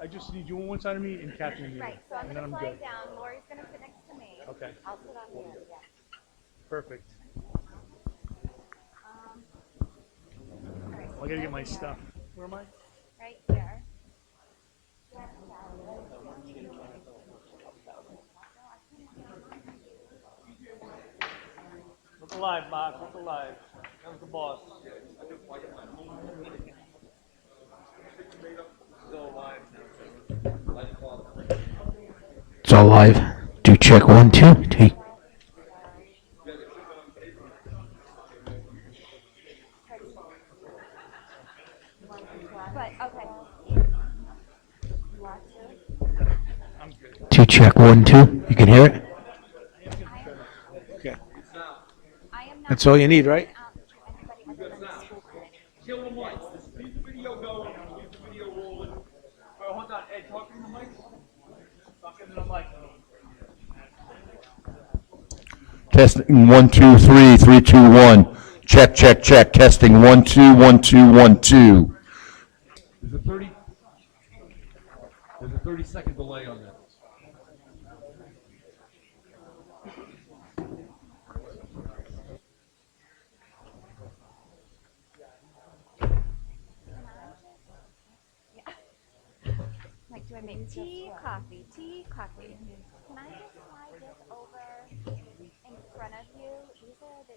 I just need you on one side of me and Catherine on the other. Right, so I'm And going then to I'm slide good. down. Lori's going to sit next to me. Okay. I'll sit on the end, yeah. Perfect. All right, Well, so I gotta there get my we are. stuff. Where am I? Right here. Look alive, Mark. Look alive. Comes the boss. Still alive. It's all live. Do check 1, 2. Take. But, okay. I'm good. 2 check 1, 2. You can hear it? Okay. I am not That's all you need, sending right? out to anybody other than the school committee. Kill them once. Leave the video going. Leave the video rolling. Well, hold on. Ed, talk in the mic. Talk into the mic. Testing 1 2 3 3 2 1. Check check check. Testing 1 2 1 2 1 2. There's a 30-second delay on that. Like, do I make tea, coffee, tea, coffee? Can I just slide this over in front of you? These are the,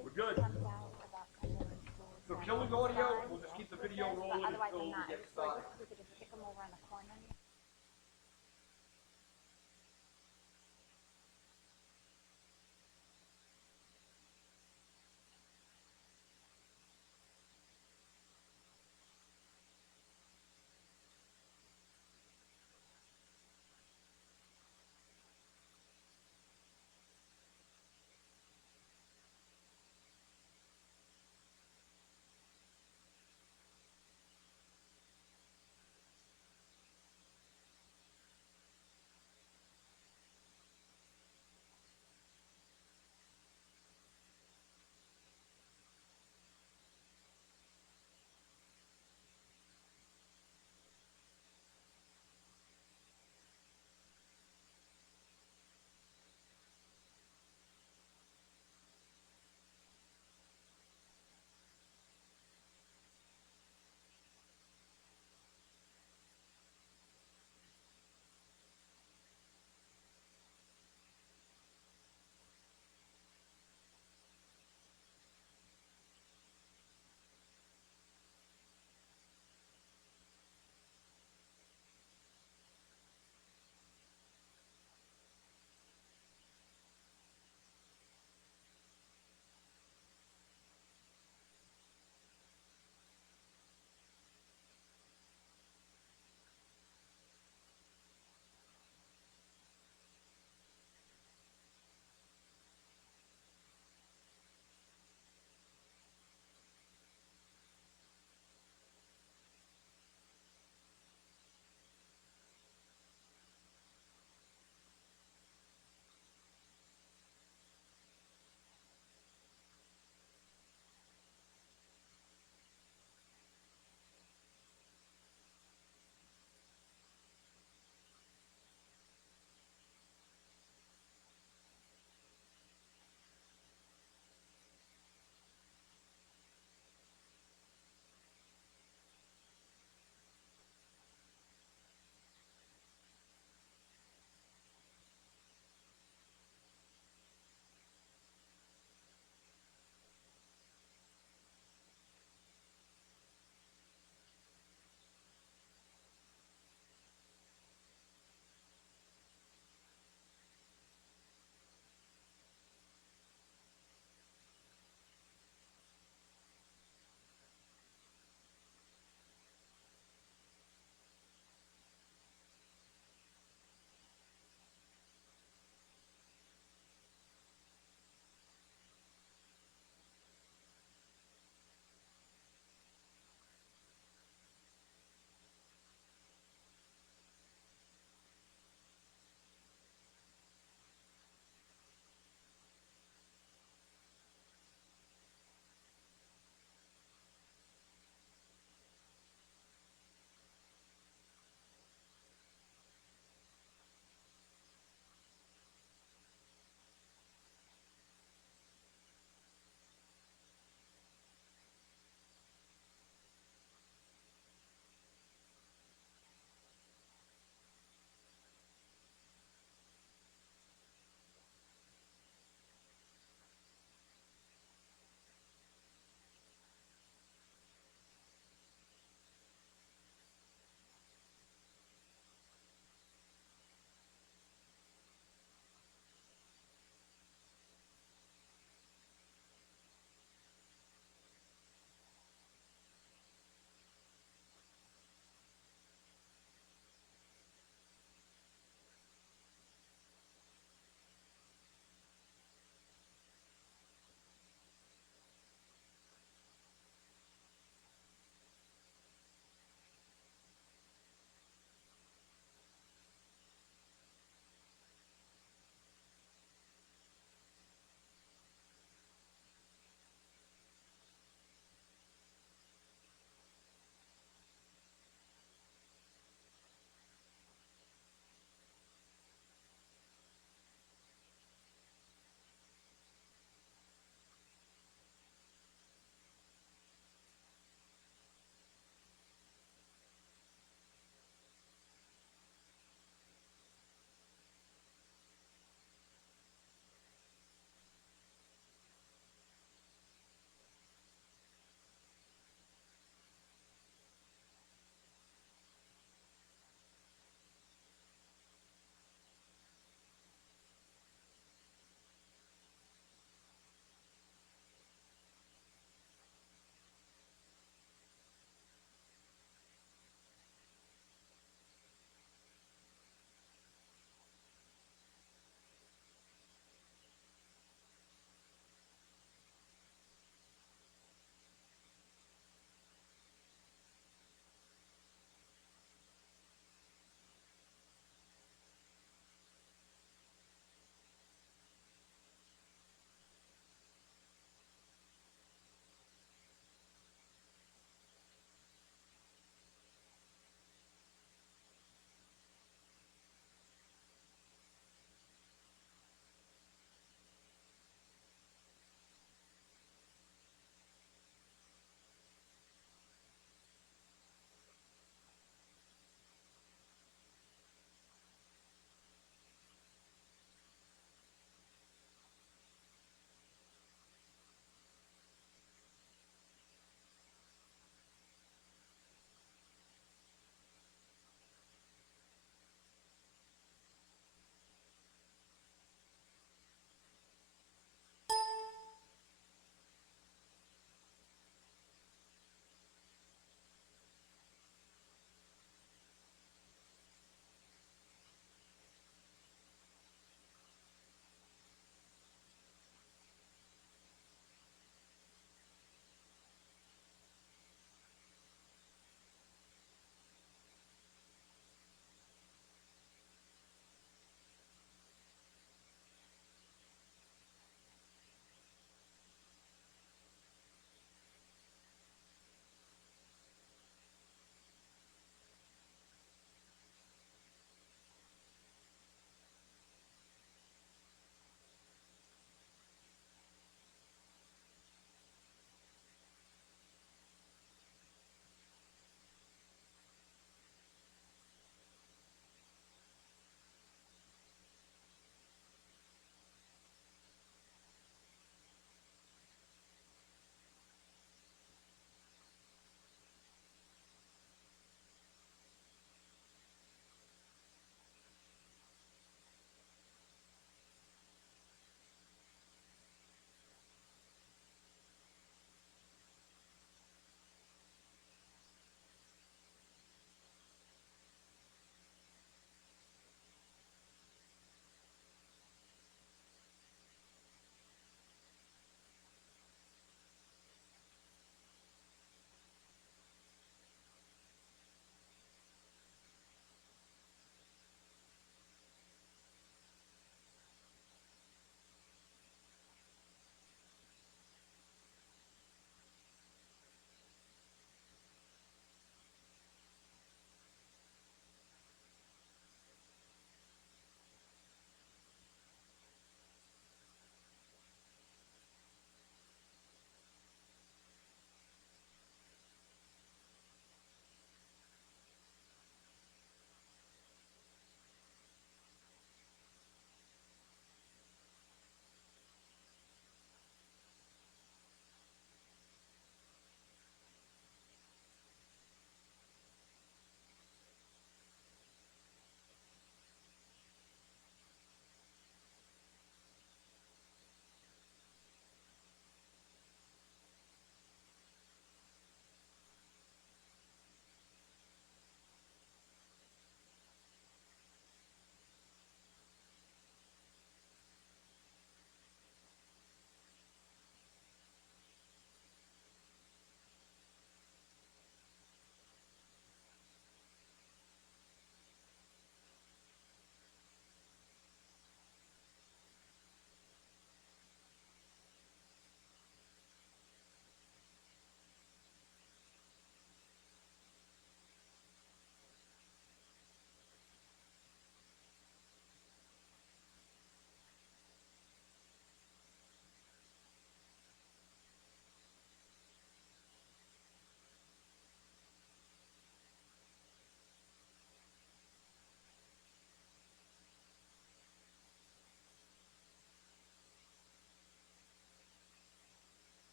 We're good. comes out about schools. So killing audio, we'll just keep the video rolling Otherwise, until I'm we not. get So started. we could just stick them over on the corner.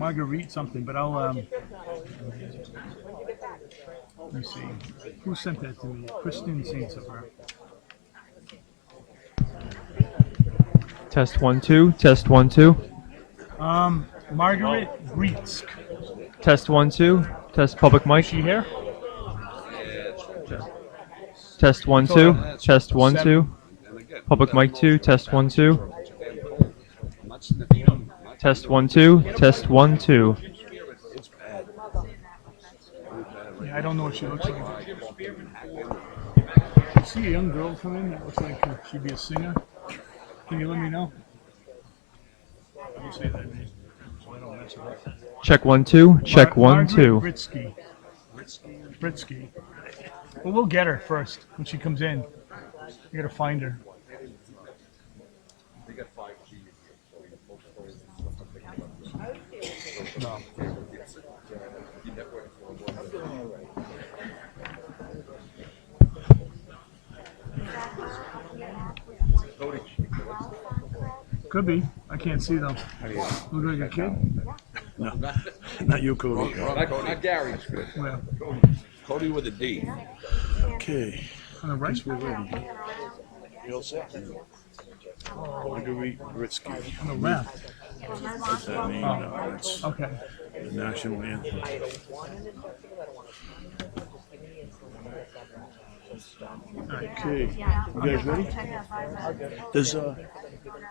Marguerite something, but I'll, let me see. Who sent that to me? Kristen Saint Saver. Test 1 2. Test 1 2. Margaret Breetsk. Test 1 2. Test public mic. Is she here? Test 1 2. Test 1 2. Public mic 2. Test 1 2. Test 1 2. Test 1 2. Yeah, I don't know what she looks like. I see a young girl come in that looks like she'd be a singer. Can you let me know? Let me say that name so I don't mess it up. Check 1 2. Check 1 2. Margaret Britsky. Britsky. Well, we'll get her first when she comes in. We gotta find her. No. Could be. I can't see though. Look like a kid? No, not you, Cody. Not Gary. Where? Cody with a D. Okay, On the right? we're ready. You all set? Marguerite Britsky. On the left. What's that name? No, that's Okay. the National Anthem. Okay, you guys ready? There's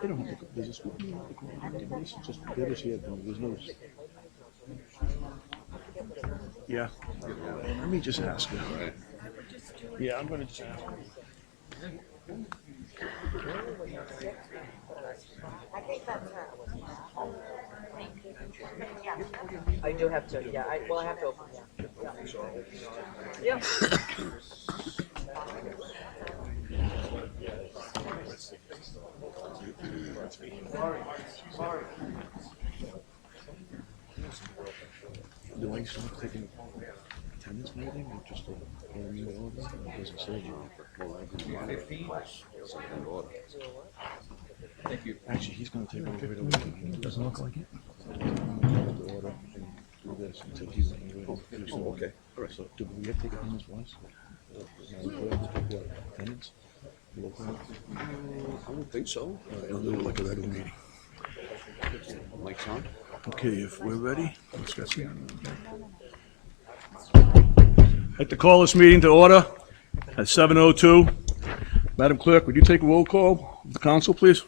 they don't have to, there's a school committee, it's just, they're just here, there's no. Yeah, let me just ask her. Yeah, I'm gonna just ask her. I do have to, yeah, I have to open, yeah. Yeah. Do I start taking attendance and everything, or just a me over? It doesn't say Thank you. Actually, he's gonna take over right away. Doesn't look like it. Order and do this and take you and do some. Okay. All right. So, do we have to take attendance once? No, we have to take the attendance? Local? I don't think so. I'll do it like a regular meeting. Mike's on. Okay, if we're ready. Let's go see. I'd like to call this meeting to order at 7:02. Madam Clerk, would you take a roll call of the council, please?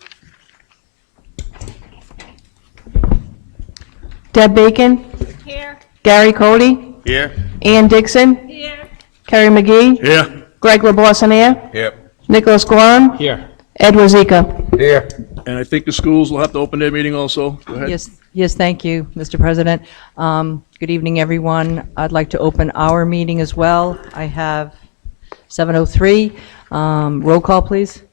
Deb Bacon. Here. Gary Cody. Here. Ann Dixon. Here. Kerry McGee. Here. Greg LaBoissonere. Here. Nicholas Guam. Here. Ed Wazika. Here. And I think the schools will have to open their meeting also. Go ahead. Yes, thank you, Mr. President. Good evening, everyone. I'd like to open our meeting as well. I have 7:03. Roll call, please.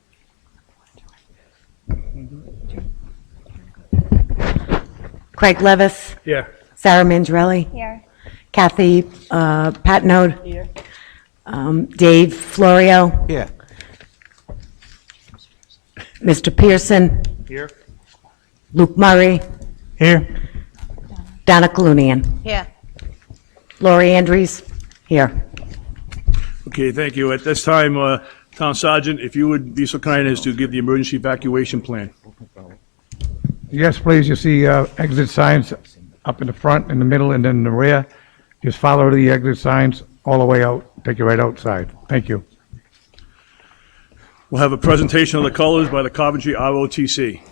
Craig Levis. Yeah. Sarah Mandrelli. Here. Kathy Patnode. Dave Florio. Here. Mr. Pearson. Here. Luke Murray. Here. Donna Kalunian. Here. Lori Andrews. Here. Okay, thank you. At this time, Town Sergeant, if you would be so kind as to give the emergency evacuation plan. Yes, please. You see exit signs up in the front, in the middle, and then in the rear. Just follow the exit signs all the way out. Take you right outside. Thank you. We'll have a presentation of the colors by the Coventry ROTC.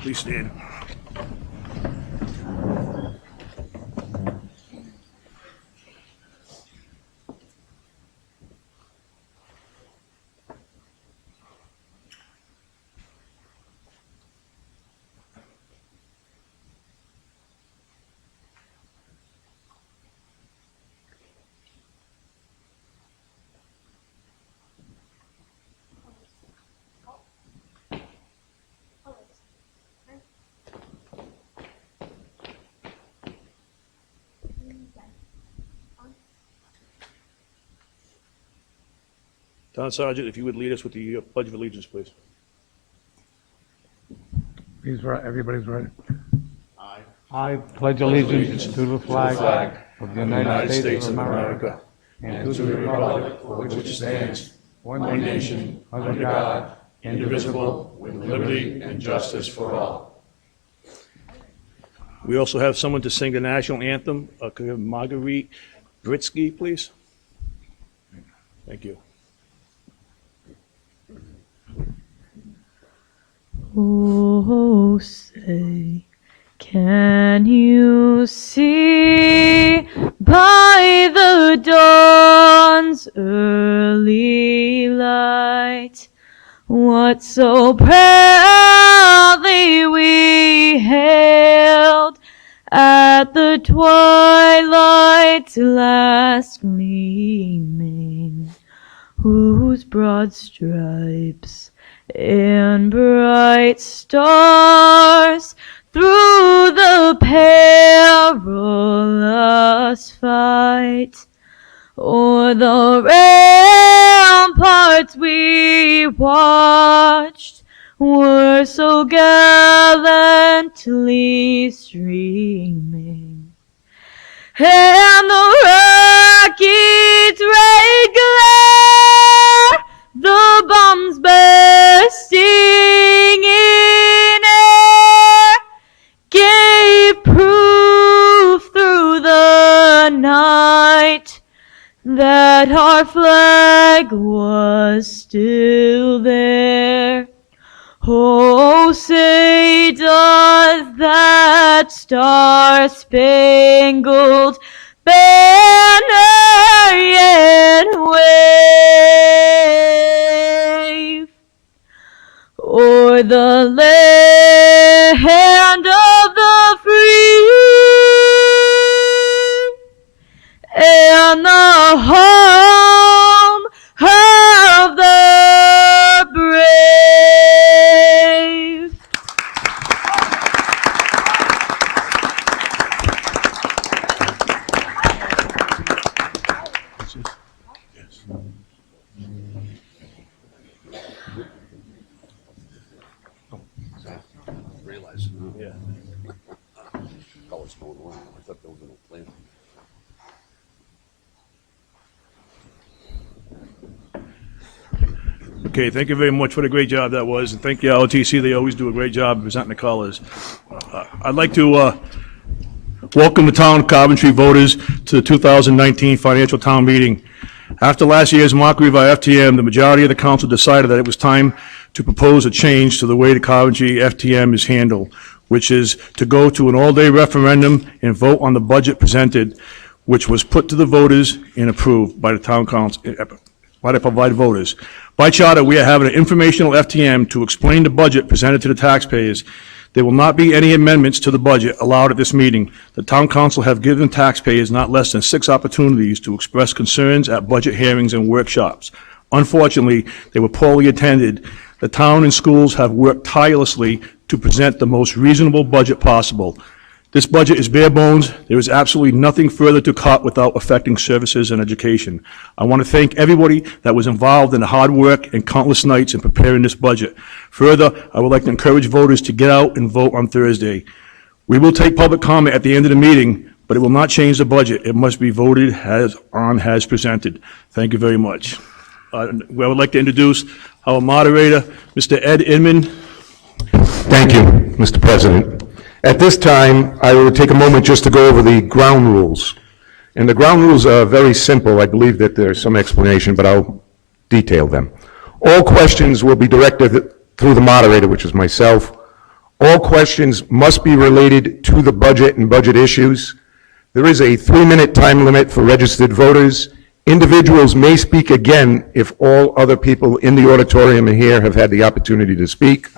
Please stand. Town Sergeant, if you would lead us with the Pledge of Allegiance, please. Everybody's ready. I pledge allegiance to the flag of the United States of America and to the republic for which it stands, one nation, under God, indivisible, with liberty and justice for all. We also have someone to sing the national anthem. Could we have Marguerite Britsky, please? Thank you. Oh, say, can you see by the dawn's early light what so proudly we hailed at the twilight's last gleaming, whose broad stripes and bright stars through the perilous fight o'er the ramparts we watched were so gallantly streaming, and the rocket's red glare, the bombs bursting in air, gave proof through the night that our flag was still there. Oh, say does that star-spangled banner yet wave o'er the land of the free and the home of the brave? Okay, thank you very much for the great job that was, and thank you, ROTC. They always do a great job presenting the colors. I'd like to welcome the town of Coventry voters to the 2019 financial town meeting. After last year's mockery by FTM, the majority of the council decided that it was time to propose a change to the way the Coventry FTM is handled, which is to go to an all-day referendum and vote on the budget presented, which was put to the voters and approved by the town council, by the provided voters. By charter, we are having an informational FTM to explain the budget presented to the taxpayers. There will not be any amendments to the budget allowed at this meeting. The town council have given taxpayers not less than 6 opportunities to express concerns at budget hearings and workshops. Unfortunately, they were poorly attended. The town and schools have worked tirelessly to present the most reasonable budget possible. This budget is bare bones. There is absolutely nothing further to cut without affecting services and education. I want to thank everybody that was involved in the hard work and countless nights in preparing this budget. Further, I would like to encourage voters to get out and vote on Thursday. We will take public comment at the end of the meeting, but it will not change the budget. It must be voted as presented. Thank you very much. I would like to introduce our moderator, Mr. Ed Inman. Thank you, Mr. President. At this time, I will take a moment just to go over the ground rules. And the ground rules are very simple. I believe that there's some explanation, but I'll detail them. All questions will be directed through the moderator, which is myself. All questions must be related to the budget and budget issues. There is a 3-minute time limit for registered voters. Individuals may speak again if all other people in the auditorium and here have had the opportunity to speak.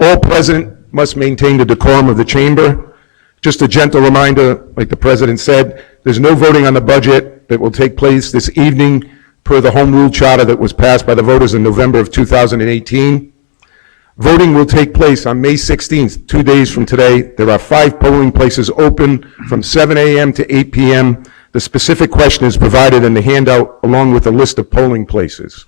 All present must maintain the decorum of the chamber. Just a gentle reminder, like the president said, there's no voting on the budget that will take place this evening per the home rule charter that was passed by the voters in November of 2018. Voting will take place on May 16th, 2 days from today. There are 5 polling places open from 7 a.m. to 8 p.m. The specific question is provided in the handout along with a list of polling places.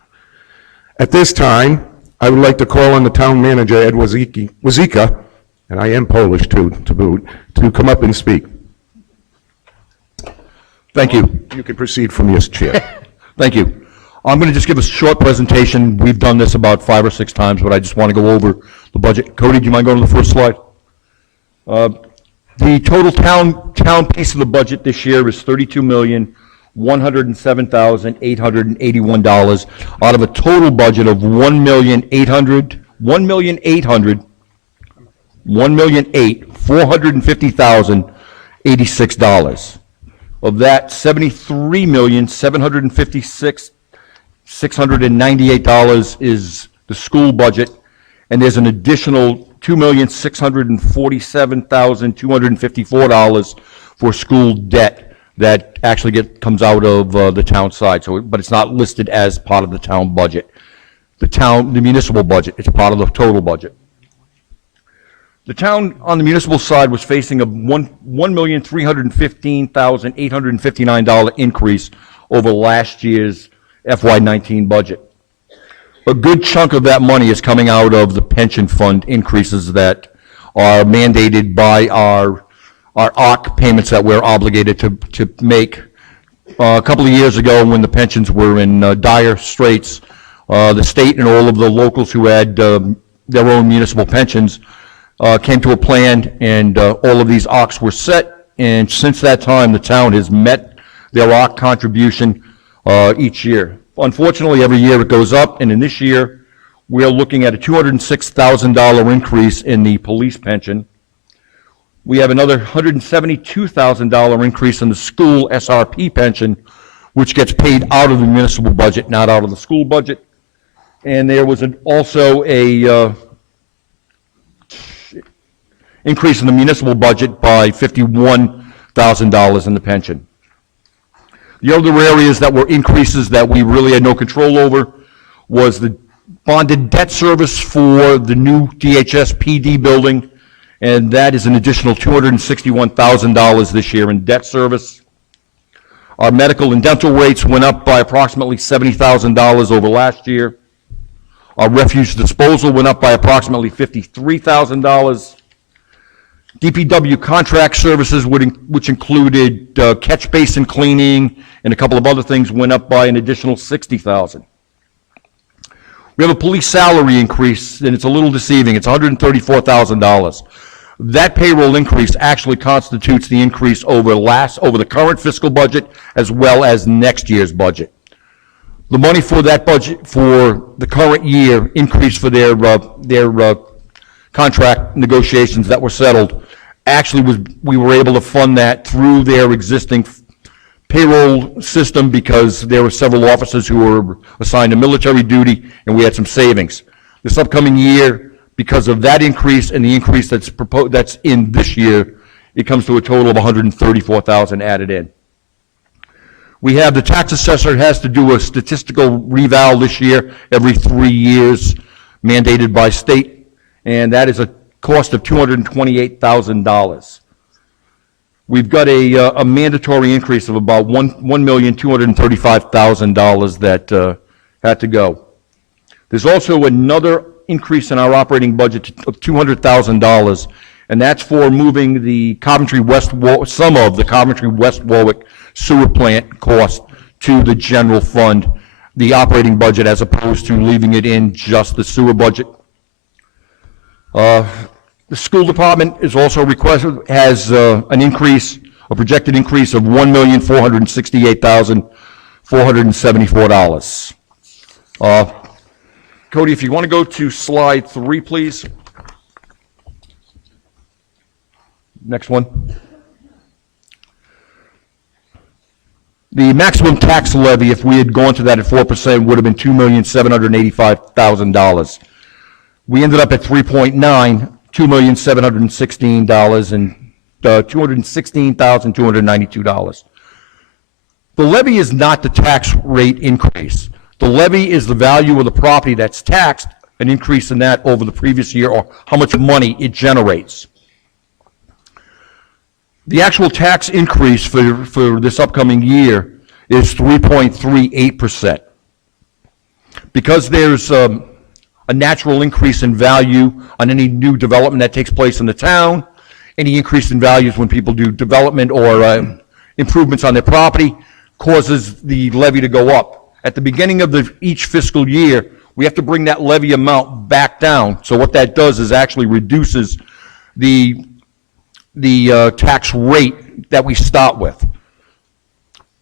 At this time, I would like to call on the town manager, Ed Wazika, and I am Polish too, to boot, to come up and speak. Thank you. You can proceed from your chair. Thank you. I'm going to just give a short presentation. We've done this about 5 or 6 times, but I just want to go over the budget. Cody, do you mind going to the first slide? The total town piece of the budget this year is $32,107,881 out of a total budget of $1,800,450,086. Of that, $73,756,698 is the school budget, and there's an additional $2,647,254 for school debt that actually comes out of the town side. So, but it's not listed as part of the town budget. The municipal budget, it's part of the total budget. The town on the municipal side was facing a $1,315,859 increase over last year's FY19 budget. A good chunk of that money is coming out of the pension fund increases that are mandated by our ARC payments that we're obligated to make. A couple of years ago, when the pensions were in dire straits, the state and all of the locals who had their own municipal pensions came to a plan, and all of these ARCs were set, and since that time, the town has met their ARC contribution each year. Unfortunately, every year it goes up, and in this year, we're looking at a $206,000 increase in the police pension. We have another $172,000 increase in the school SRP pension, which gets paid out of the municipal budget, not out of the school budget. And there was also a increase in the municipal budget by $51,000 in the pension. The other areas that were increases that we really had no control over was the bonded debt service for the new DHS PD building, and that is an additional $261,000 this year in debt service. Our medical and dental rates went up by approximately $70,000 over last year. Our refuse disposal went up by approximately $53,000. DPW contract services, which included catch basin cleaning and a couple of other things, went up by an additional $60,000. We have a police salary increase, and it's a little deceiving. It's $134,000. That payroll increase actually constitutes the increase over the current fiscal budget as well as next year's budget. The money for that budget for the current year increase for their contract negotiations that were settled actually we were able to fund that through their existing payroll system because there were several officers who were assigned to military duty, and we had some savings. This upcoming year, because of that increase and the increase that's proposed, that's in this year, it comes to a total of $134,000 added in. We have the tax assessor has to do a statistical reval this year every 3 years, mandated by state, and that is a cost of $228,000. We've got a mandatory increase of about $1,235,000 that had to go. There's also another increase in our operating budget of $200,000, and that's for moving the Coventry West, some of the Coventry West Warwick sewer plant cost to the general fund, the operating budget, as opposed to leaving it in just the sewer budget. The school department is also has an increase, a projected increase of $1,468,474. Cody, if you want to go to slide 3, please. Next one. The maximum tax levy, if we had gone to that at 4%, would have been $2,785,000. We ended up at 3.9, $2,716 and $216,292. The levy is not the tax rate increase. The levy is the value of the property that's taxed, an increase in that over the previous year, or how much money it generates. The actual tax increase for this upcoming year is 3.38%. Because there's a natural increase in value on any new development that takes place in the town, any increase in values when people do development or improvements on their property causes the levy to go up. At the beginning of each fiscal year, we have to bring that levy amount back down. So what that does is actually reduces the tax rate that we start with.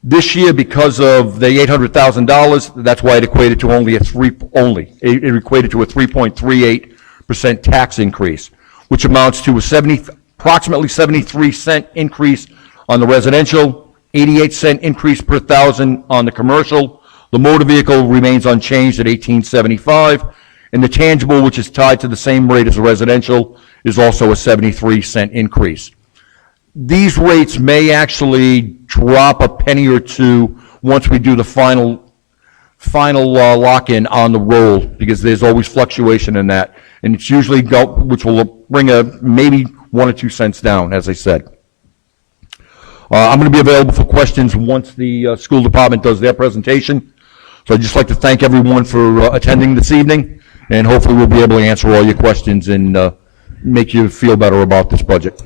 This year, because of the $800,000, that's why it equated to it equated to a 3.38% tax increase, which amounts to approximately 73-cent increase on the residential, 88-cent increase per thousand on the commercial. The motor vehicle remains unchanged at $18.75, and the tangible, which is tied to the same rate as the residential, is also a 73-cent increase. These rates may actually drop a penny or two once we do the final lock-in on the roll, because there's always fluctuation in that, and it's usually which will bring maybe 1 or 2 cents down, as I said. I'm going to be available for questions once the school department does their presentation. So I'd just like to thank everyone for attending this evening, and hopefully we'll be able to answer all your questions and make you feel better about this budget.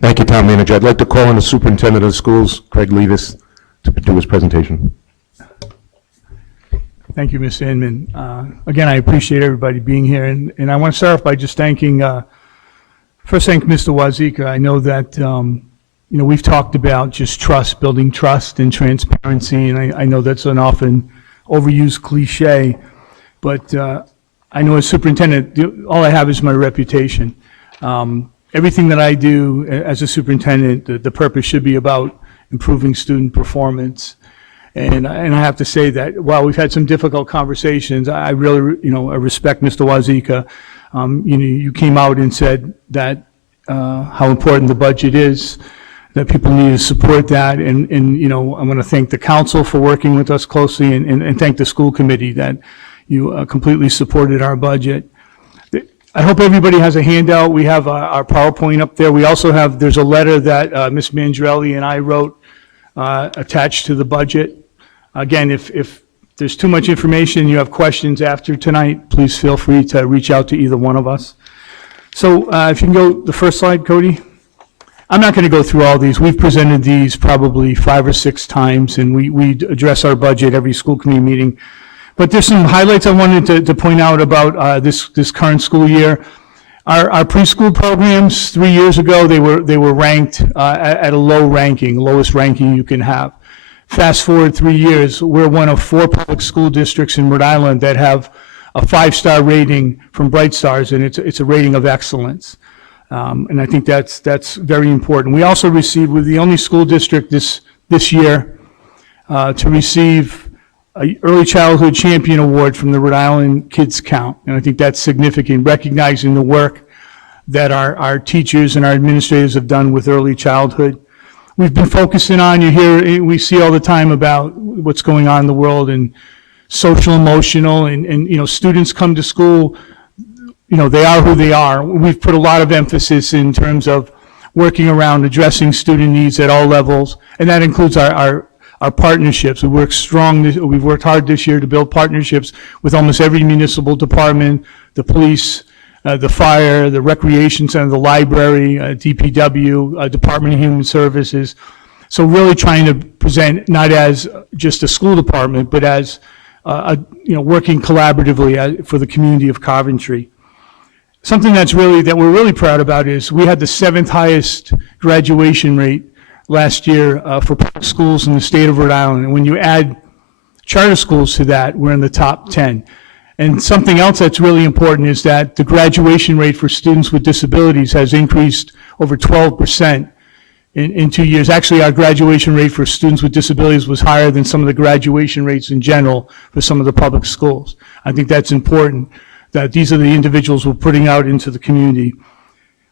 Thank you, Town Manager. I'd like to call on the Superintendent of Schools, Craig Levis, to do his presentation. Thank you, Ms. Inman. Again, I appreciate everybody being here, and I want to start off by just thank Mr. Wazika. I know that, we've talked about just trust, building trust and transparency, and I know that's an often overused cliche, but I know as superintendent, all I have is my reputation. Everything that I do as a superintendent, the purpose should be about improving student performance. And I have to say that while we've had some difficult conversations, I really, I respect Mr. Wazika. You came out and said that how important the budget is, that people need to support that. And I want to thank the council for working with us closely and thank the school committee that you completely supported our budget. I hope everybody has a handout. We have our PowerPoint up there. We also have, there's a letter that Ms. Mandrelli and I wrote attached to the budget. Again, if there's too much information, you have questions after tonight, please feel free to reach out to either one of us. So if you can go the first slide, Cody. I'm not going to go through all these. We've presented these probably 5 or 6 times, and we address our budget every school committee meeting. But there's some highlights I wanted to point out about this current school year. Our preschool programs, 3 years ago, they were ranked at a low ranking, lowest ranking you can have. Fast forward 3 years, we're one of 4 public school districts in Rhode Island that have a 5-star rating from Bright Stars, and it's a rating of excellence. And I think that's very important. We also received, we're the only school district this year to receive an Early Childhood Champion Award from the Rhode Island Kids Count. And I think that's significant, recognizing the work that our teachers and our administrators have done with early childhood. We've been focusing on, we see all the time about what's going on in the world and social, emotional, and students come to school, they are who they are. We've put a lot of emphasis in terms of working around addressing student needs at all levels, and that includes our partnerships. We've worked hard this year to build partnerships with almost every municipal department, the police, the fire, the recreation center, the library, DPW, Department of Human Services. So really trying to present not as just a school department, but as working collaboratively for the community of Coventry. Something that we're really proud about is we had the 7th highest graduation rate last year for public schools in the state of Rhode Island. And when you add charter schools to that, we're in the top 10. And something else that's really important is that the graduation rate for students with disabilities has increased over 12% in 2 years. Actually, our graduation rate for students with disabilities was higher than some of the graduation rates in general for some of the public schools. I think that's important, that these are the individuals we're putting out into the community.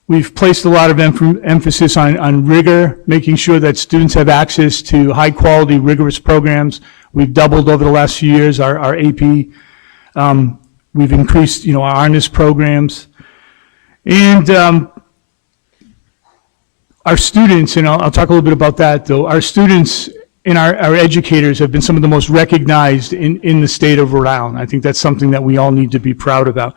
We've placed a lot of emphasis on rigor, making sure that students have access to high-quality, rigorous programs. We've doubled over the last few years our AP. We've increased, our honors programs. And our students, and I'll talk a little bit about that, though, our students and our educators have been some of the most recognized in the state of Rhode Island. I think that's something that we all need to be proud about.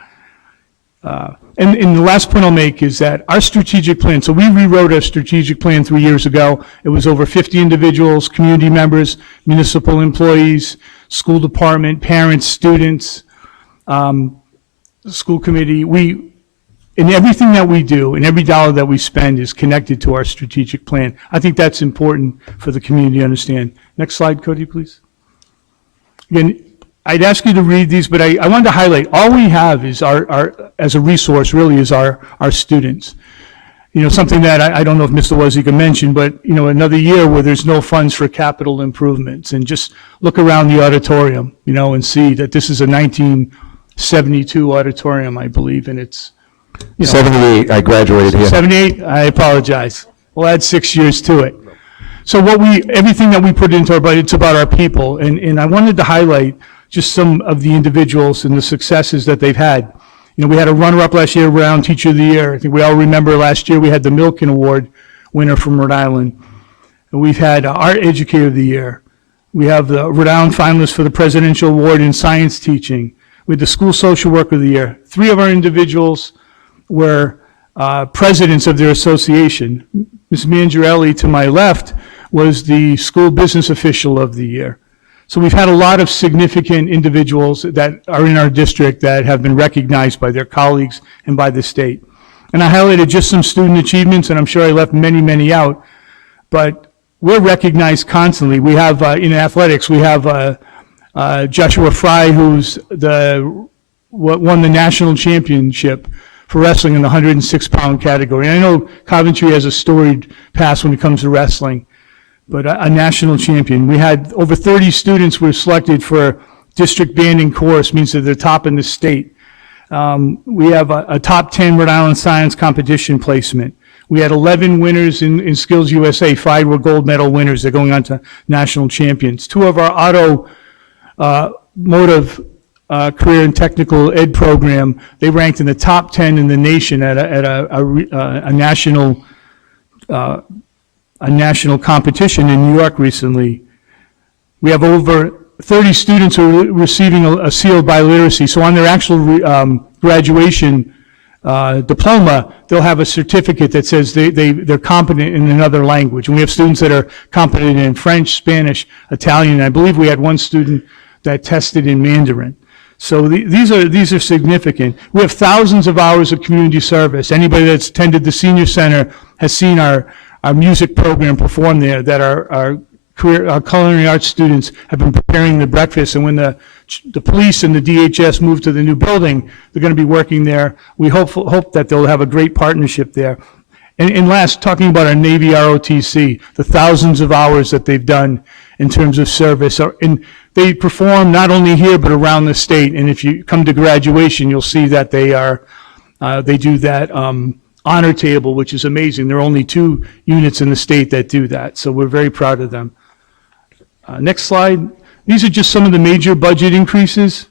And the last point I'll make is that our strategic plan, so we rewrote our strategic plan 3 years ago. It was over 50 individuals, community members, municipal employees, school department, parents, students, school committee. In everything that we do, and every dollar that we spend is connected to our strategic plan. I think that's important for the community to understand. Next slide, Cody, please. Again, I'd ask you to read these, but I wanted to highlight, all we have is as a resource really is our students. You know, something that I don't know if Mr. Wozniak mentioned, but, you know, another year where there's no funds for capital improvements, and just look around the auditorium, you know, and see that this is a 1972 auditorium, I believe, and it's, you know, 78, I graduated here. 78, I apologize. We'll add 6 years to it. So everything that we put into our budget, it's about our people, and I wanted to highlight just some of the individuals and the successes that they've had. You know, we had a runner-up last year, Rhode Island Teacher of the Year. I think we all remember last year we had the Milken Award winner from Rhode Island. And we've had Art Educator of the Year. We have the Rhode Island finalist for the Presidential Award in Science Teaching. We had the School Social Worker of the Year. 3 of our individuals were presidents of their association. Ms. Mangiarelli, to my left, was the School Business Official of the Year. So we've had a lot of significant individuals that are in our district that have been recognized by their colleagues and by the state. And I highlighted just some student achievements, and I'm sure I left many, many out, but we're recognized constantly. We have, in athletics, we have Joshua Fry, who's won the national championship for wrestling in the 106-pound category. And I know Coventry has a storied past when it comes to wrestling, but a national champion. We had over 30 students were selected for district banding course, means that they're top in the state. We have a top 10 Rhode Island science competition placement. We had 11 winners in Skills USA. 5 were gold medal winners. They're going on to national champions. 2 of our automotive career and technical ed program, they ranked in the top 10 in the nation at a national competition in New York recently. We have over 30 students who are receiving a seal of biliteracy. So on their actual graduation diploma, they'll have a certificate that says they're competent in another language. And we have students that are competent in French, Spanish, Italian, and I believe we had one student that tested in Mandarin. So these are significant. We have thousands of hours of community service. Anybody that's attended the senior center has seen our music program perform there, that our culinary arts students have been preparing the breakfast, and when the police and the DHS move to the new building, they're going to be working there. We hope that they'll have a great partnership there. And last, talking about our Navy ROTC, the thousands of hours that they've done in terms of service, and they perform not only here but around the state. And if you come to graduation, you'll see that they do that honor table, which is amazing. There are only 2 units in the state that do that, so we're very proud of them. Next slide. These are just some of the major budget increases.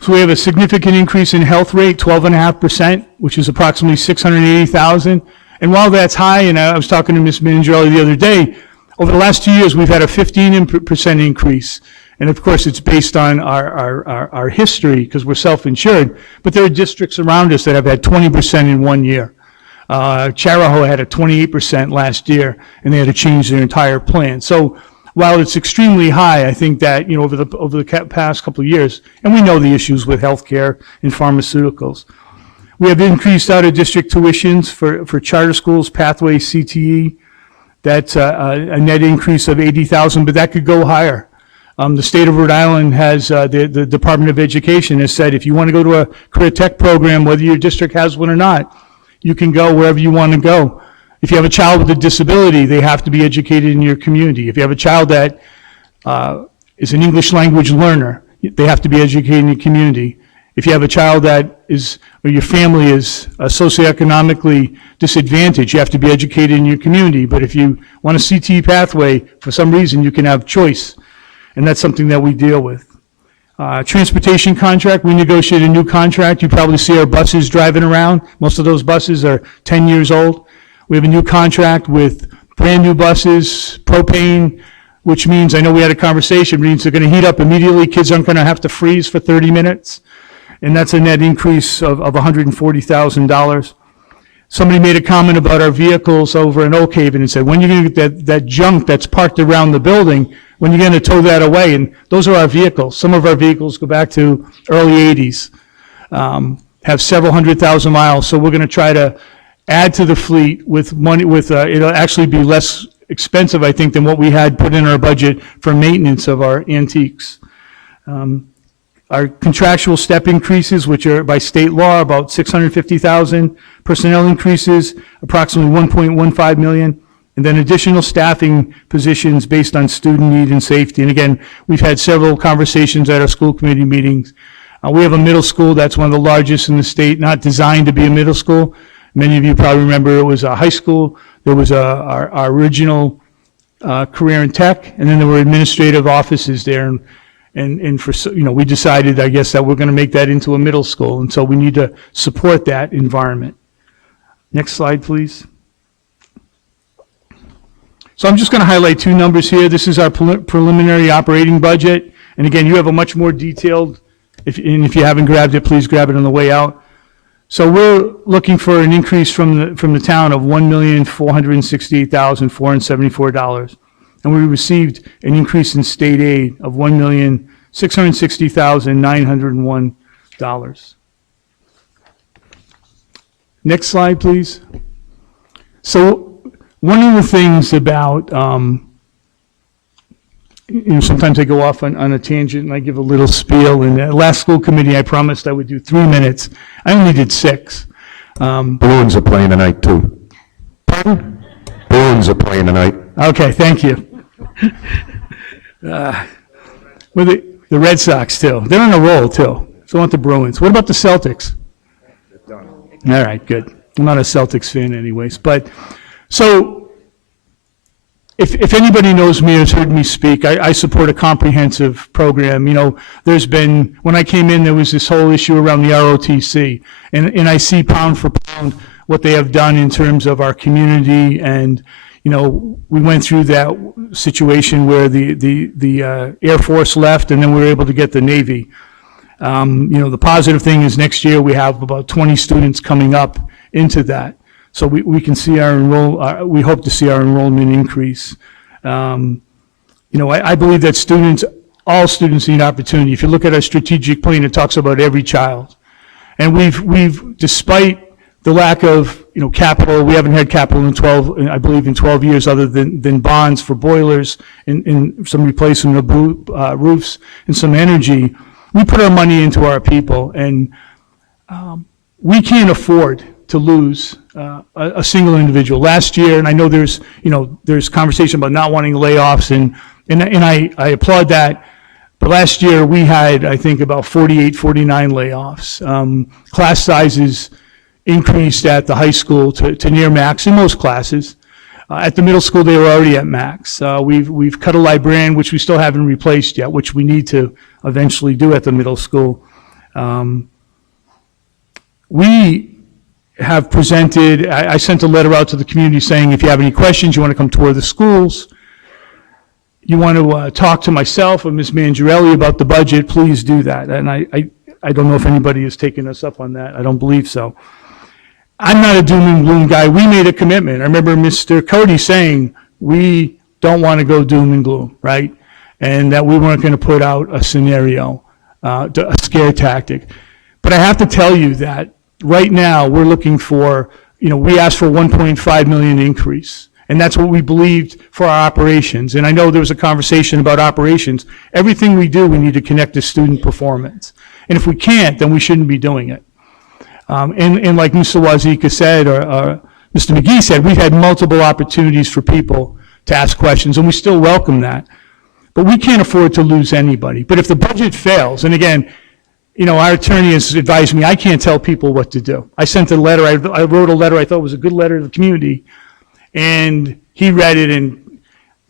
So we have a significant increase in health rate, 12.5%, which is approximately $680,000. And while that's high, and I was talking to Ms. Mangiarelli the other day, over the last 2 years, we've had a 15% increase. And of course, it's based on our history, because we're self-insured, but there are districts around us that have had 20% in 1 year. Charahoe had a 28% last year, and they had to change their entire plan. So while it's extremely high, I think that, you know, over the past couple of years, and we know the issues with healthcare and pharmaceuticals. We have increased out-of-district tuitions for charter schools, Pathway, CTE. That's a net increase of $80,000, but that could go higher. The state of Rhode Island has, the Department of Education has said, if you want to go to a career tech program, whether your district has one or not, you can go wherever you want to go. If you have a child with a disability, they have to be educated in your community. If you have a child that is an English language learner, they have to be educated in your community. If you have a child that is, or your family is socioeconomically disadvantaged, you have to be educated in your community. But if you want a CTE pathway, for some reason, you can have choice. And that's something that we deal with. Transportation contract, we negotiated a new contract. You probably see our buses driving around. Most of those buses are 10 years old. We have a new contract with brand new buses, propane, which means, I know we had a conversation, means they're going to heat up immediately. Kids aren't going to have to freeze for 30 minutes. and that's a net increase of $140,000. Somebody made a comment about our vehicles over in Oak Haven and said, when are you going to get that junk that's parked around the building, when are you going to tow that away? And those are our vehicles. Some of our vehicles go back to early 80s, have several 100,000 miles. So we're going to try to add to the fleet with money, it'll actually be less expensive, I think, than what we had put in our budget for maintenance of our antiques. Our contractual step increases, which are by state law, about $650,000. Personnel increases, approximately $1.15 million. And then additional staffing positions based on student need and safety. And again, we've had several conversations at our school committee meetings. We have a middle school that's one of the largest in the state, not designed to be a middle school. Many of you probably remember it was a high school. There was our original career and tech, and then there were administrative offices there. And for, we decided, I guess, that we're going to make that into a middle school. And so we need to support that environment. Next slide, please. So I'm just going to highlight two numbers here. This is our preliminary operating budget. And again, you have a much more detailed, if you haven't grabbed it, please grab it on the way out. So we're looking for an increase from the town of $1,468,474. And we received an increase in state aid of $1,660,901. Next slide, please. So one of the things about, sometimes I go off on a tangent and I give a little spiel. And at last school committee, I promised I would do 3 minutes. I only did 6. Bruins are playing tonight, too. Pardon? Bruins are playing tonight. Okay, thank you. Well, the Red Sox, too. They're on a roll, too. So want the Bruins. What about the Celtics? All right, good. I'm not a Celtics fan anyways. But, so, if anybody knows me or has heard me speak, I support a comprehensive program. There's been, when I came in, there was this whole issue around the ROTC. And I see pound for pound what they have done in terms of our community. And, we went through that situation where the Air Force left, and then we were able to get the Navy. The positive thing is next year we have about 20 students coming up into that. So we can see we hope to see our enrollment increase. I believe that all students need opportunity. If you look at our strategic plan, it talks about every child. And we've despite the lack of, capital, we haven't had capital in 12 years other than bonds for boilers and some replacement of roofs and some energy. We put our money into our people, and we can't afford to lose a single individual. Last year, and I know there's conversation about not wanting layoffs, and I applaud that. But last year we had, I think, about 48, 49 layoffs. Class sizes increased at the high school to near max in most classes. At the middle school, they were already at max. We've cut a librarian, which we still haven't replaced yet, which we need to eventually do at the middle school. We have presented, I sent a letter out to the community saying, if you have any questions, you want to come tour the schools, you want to talk to myself or Ms. Mangiarelli about the budget, please do that. And I don't know if anybody has taken us up on that. I don't believe so. I'm not a doom and gloom guy. We made a commitment. I remember Mr. Cody saying, we don't want to go doom and gloom, right? And that we weren't going to put out a scenario, a scare tactic. But I have to tell you that right now we're looking for, we asked for 1.5 million increase. And that's what we believed for our operations. And I know there was a conversation about operations. Everything we do, we need to connect to student performance. And if we can't, then we shouldn't be doing it. And like Mr. Wazika said, or Mr. McGee said, we've had multiple opportunities for people to ask questions, and we still welcome that. But we can't afford to lose anybody. But if the budget fails, and again, our attorney has advised me, I can't tell people what to do. I sent a letter, I wrote a letter I thought was a good letter to the community, and he read it, and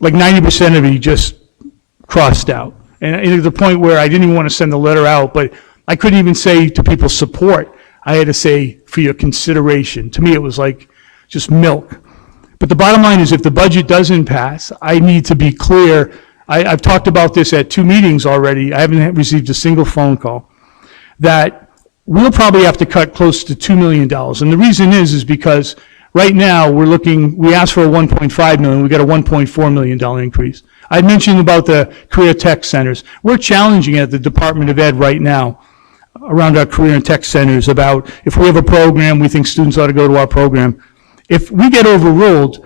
like 90% of it he just crossed out. And to the point where I didn't even want to send the letter out, but I couldn't even say to people support. I had to say for your consideration. To me, it was like just milk. But the bottom line is if the budget doesn't pass, I need to be clear. I've talked about this at 2 meetings already. I haven't received a single phone call. That we'll probably have to cut close to $2 million. And the reason is because right now we asked for a $1.5 million, we got a $1.4 million increase. I mentioned about the career tech centers. We're challenging at the Department of Ed right now around our career and tech centers about if we have a program, we think students ought to go to our program. If we get overruled,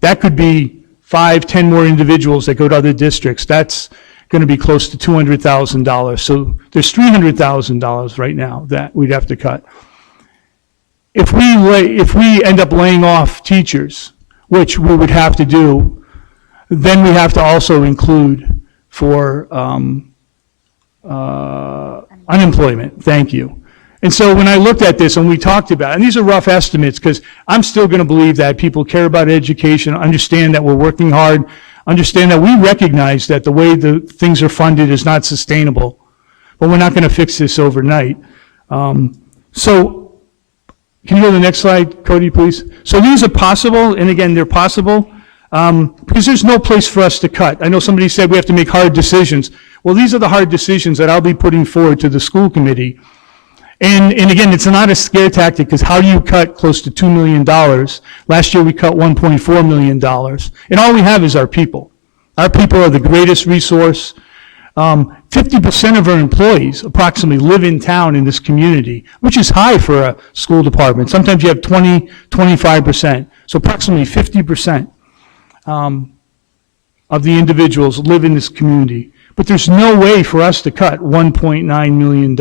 that could be 5, 10 more individuals that go to other districts. That's going to be close to $200,000. So there's $300,000 right now that we'd have to cut. If we end up laying off teachers, which we would have to do, then we have to also include for unemployment. Thank you. And so when I looked at this and we talked about it, and these are rough estimates because I'm still going to believe that people care about education, understand that we're working hard, understand that we recognize that the way the things are funded is not sustainable, but we're not going to fix this overnight. So can you go to the next slide, Cody, please? So these are possible, and again, they're possible because there's no place for us to cut. I know somebody said we have to make hard decisions. Well, these are the hard decisions that I'll be putting forward to the school committee. And again, it's not a scare tactic because how do you cut close to $2 million? Last year we cut $1.4 million. And all we have is our people. Our people are the greatest resource. 50% of our employees approximately live in town in this community, which is high for a school department. Sometimes you have 20, 25%. So approximately 50% of the individuals live in this community. But there's no way for us to cut $1.9 million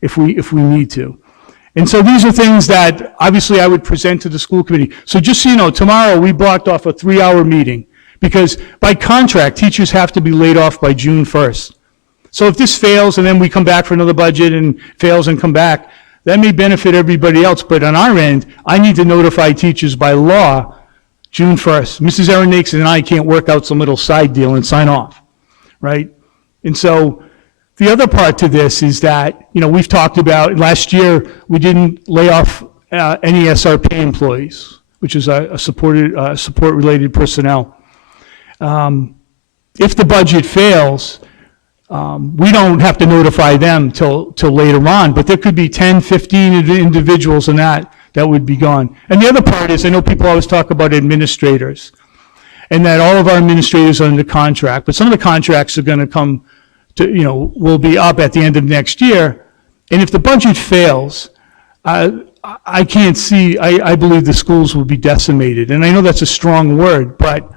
if we need to. And so these are things that obviously I would present to the school committee. So just so you know, tomorrow we blocked off a 3-hour meeting because by contract, teachers have to be laid off by June 1st. So if this fails and then we come back for another budget and fails and come back, that may benefit everybody else. But on our end, I need to notify teachers by law June 1st. Mrs. Aronakis and I can't work out some little side deal and sign off, right? And so the other part to this is that, you know, we've talked about, last year, we didn't lay off any SRP employees, which is a support-related personnel. If the budget fails, we don't have to notify them till later on, but there could be 10, 15 individuals in that would be gone. And the other part is, I know people always talk about administrators, and that all of our administrators are under contract, but some of the contracts are going to come to, you know, will be up at the end of next year. And if the budget fails, I can't see, I believe the schools will be decimated. And I know that's a strong word, but,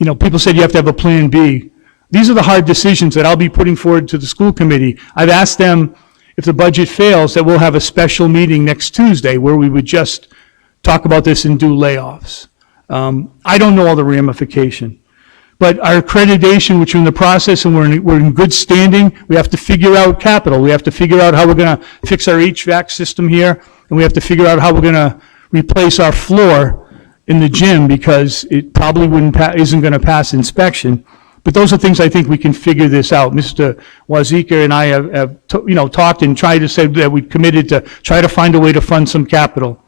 you know, people said you have to have a plan B. These are the hard decisions that I'll be putting forward to the school committee. I've asked them, if the budget fails, that we'll have a special meeting next Tuesday where we would just talk about this and do layoffs. I don't know all the ramification. But our accreditation, which are in the process, and we're in good standing, we have to figure out capital. We have to figure out how we're going to fix our HVAC system here, and we have to figure out how we're going to replace our floor in the gym because it probably isn't going to pass inspection. But those are things I think we can figure this out. Mr. Wazika and I have talked and tried to say that we committed to try to find a way to fund some capital.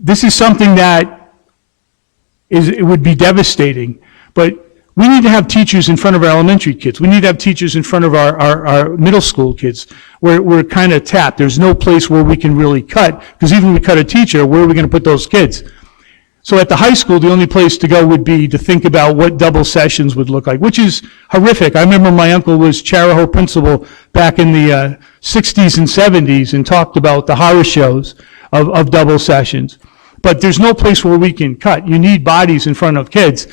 This is something that it would be devastating, but we need to have teachers in front of our elementary kids. We need to have teachers in front of our middle school kids. We're kind of tapped. There's no place where we can really cut, because even if we cut a teacher, where are we going to put those kids? So at the high school, the only place to go would be to think about what double sessions would look like, which is horrific. I remember my uncle was Charahoe principal back in the 60s and 70s and talked about the horror shows of double sessions. But there's no place where we can cut. You need bodies in front of kids,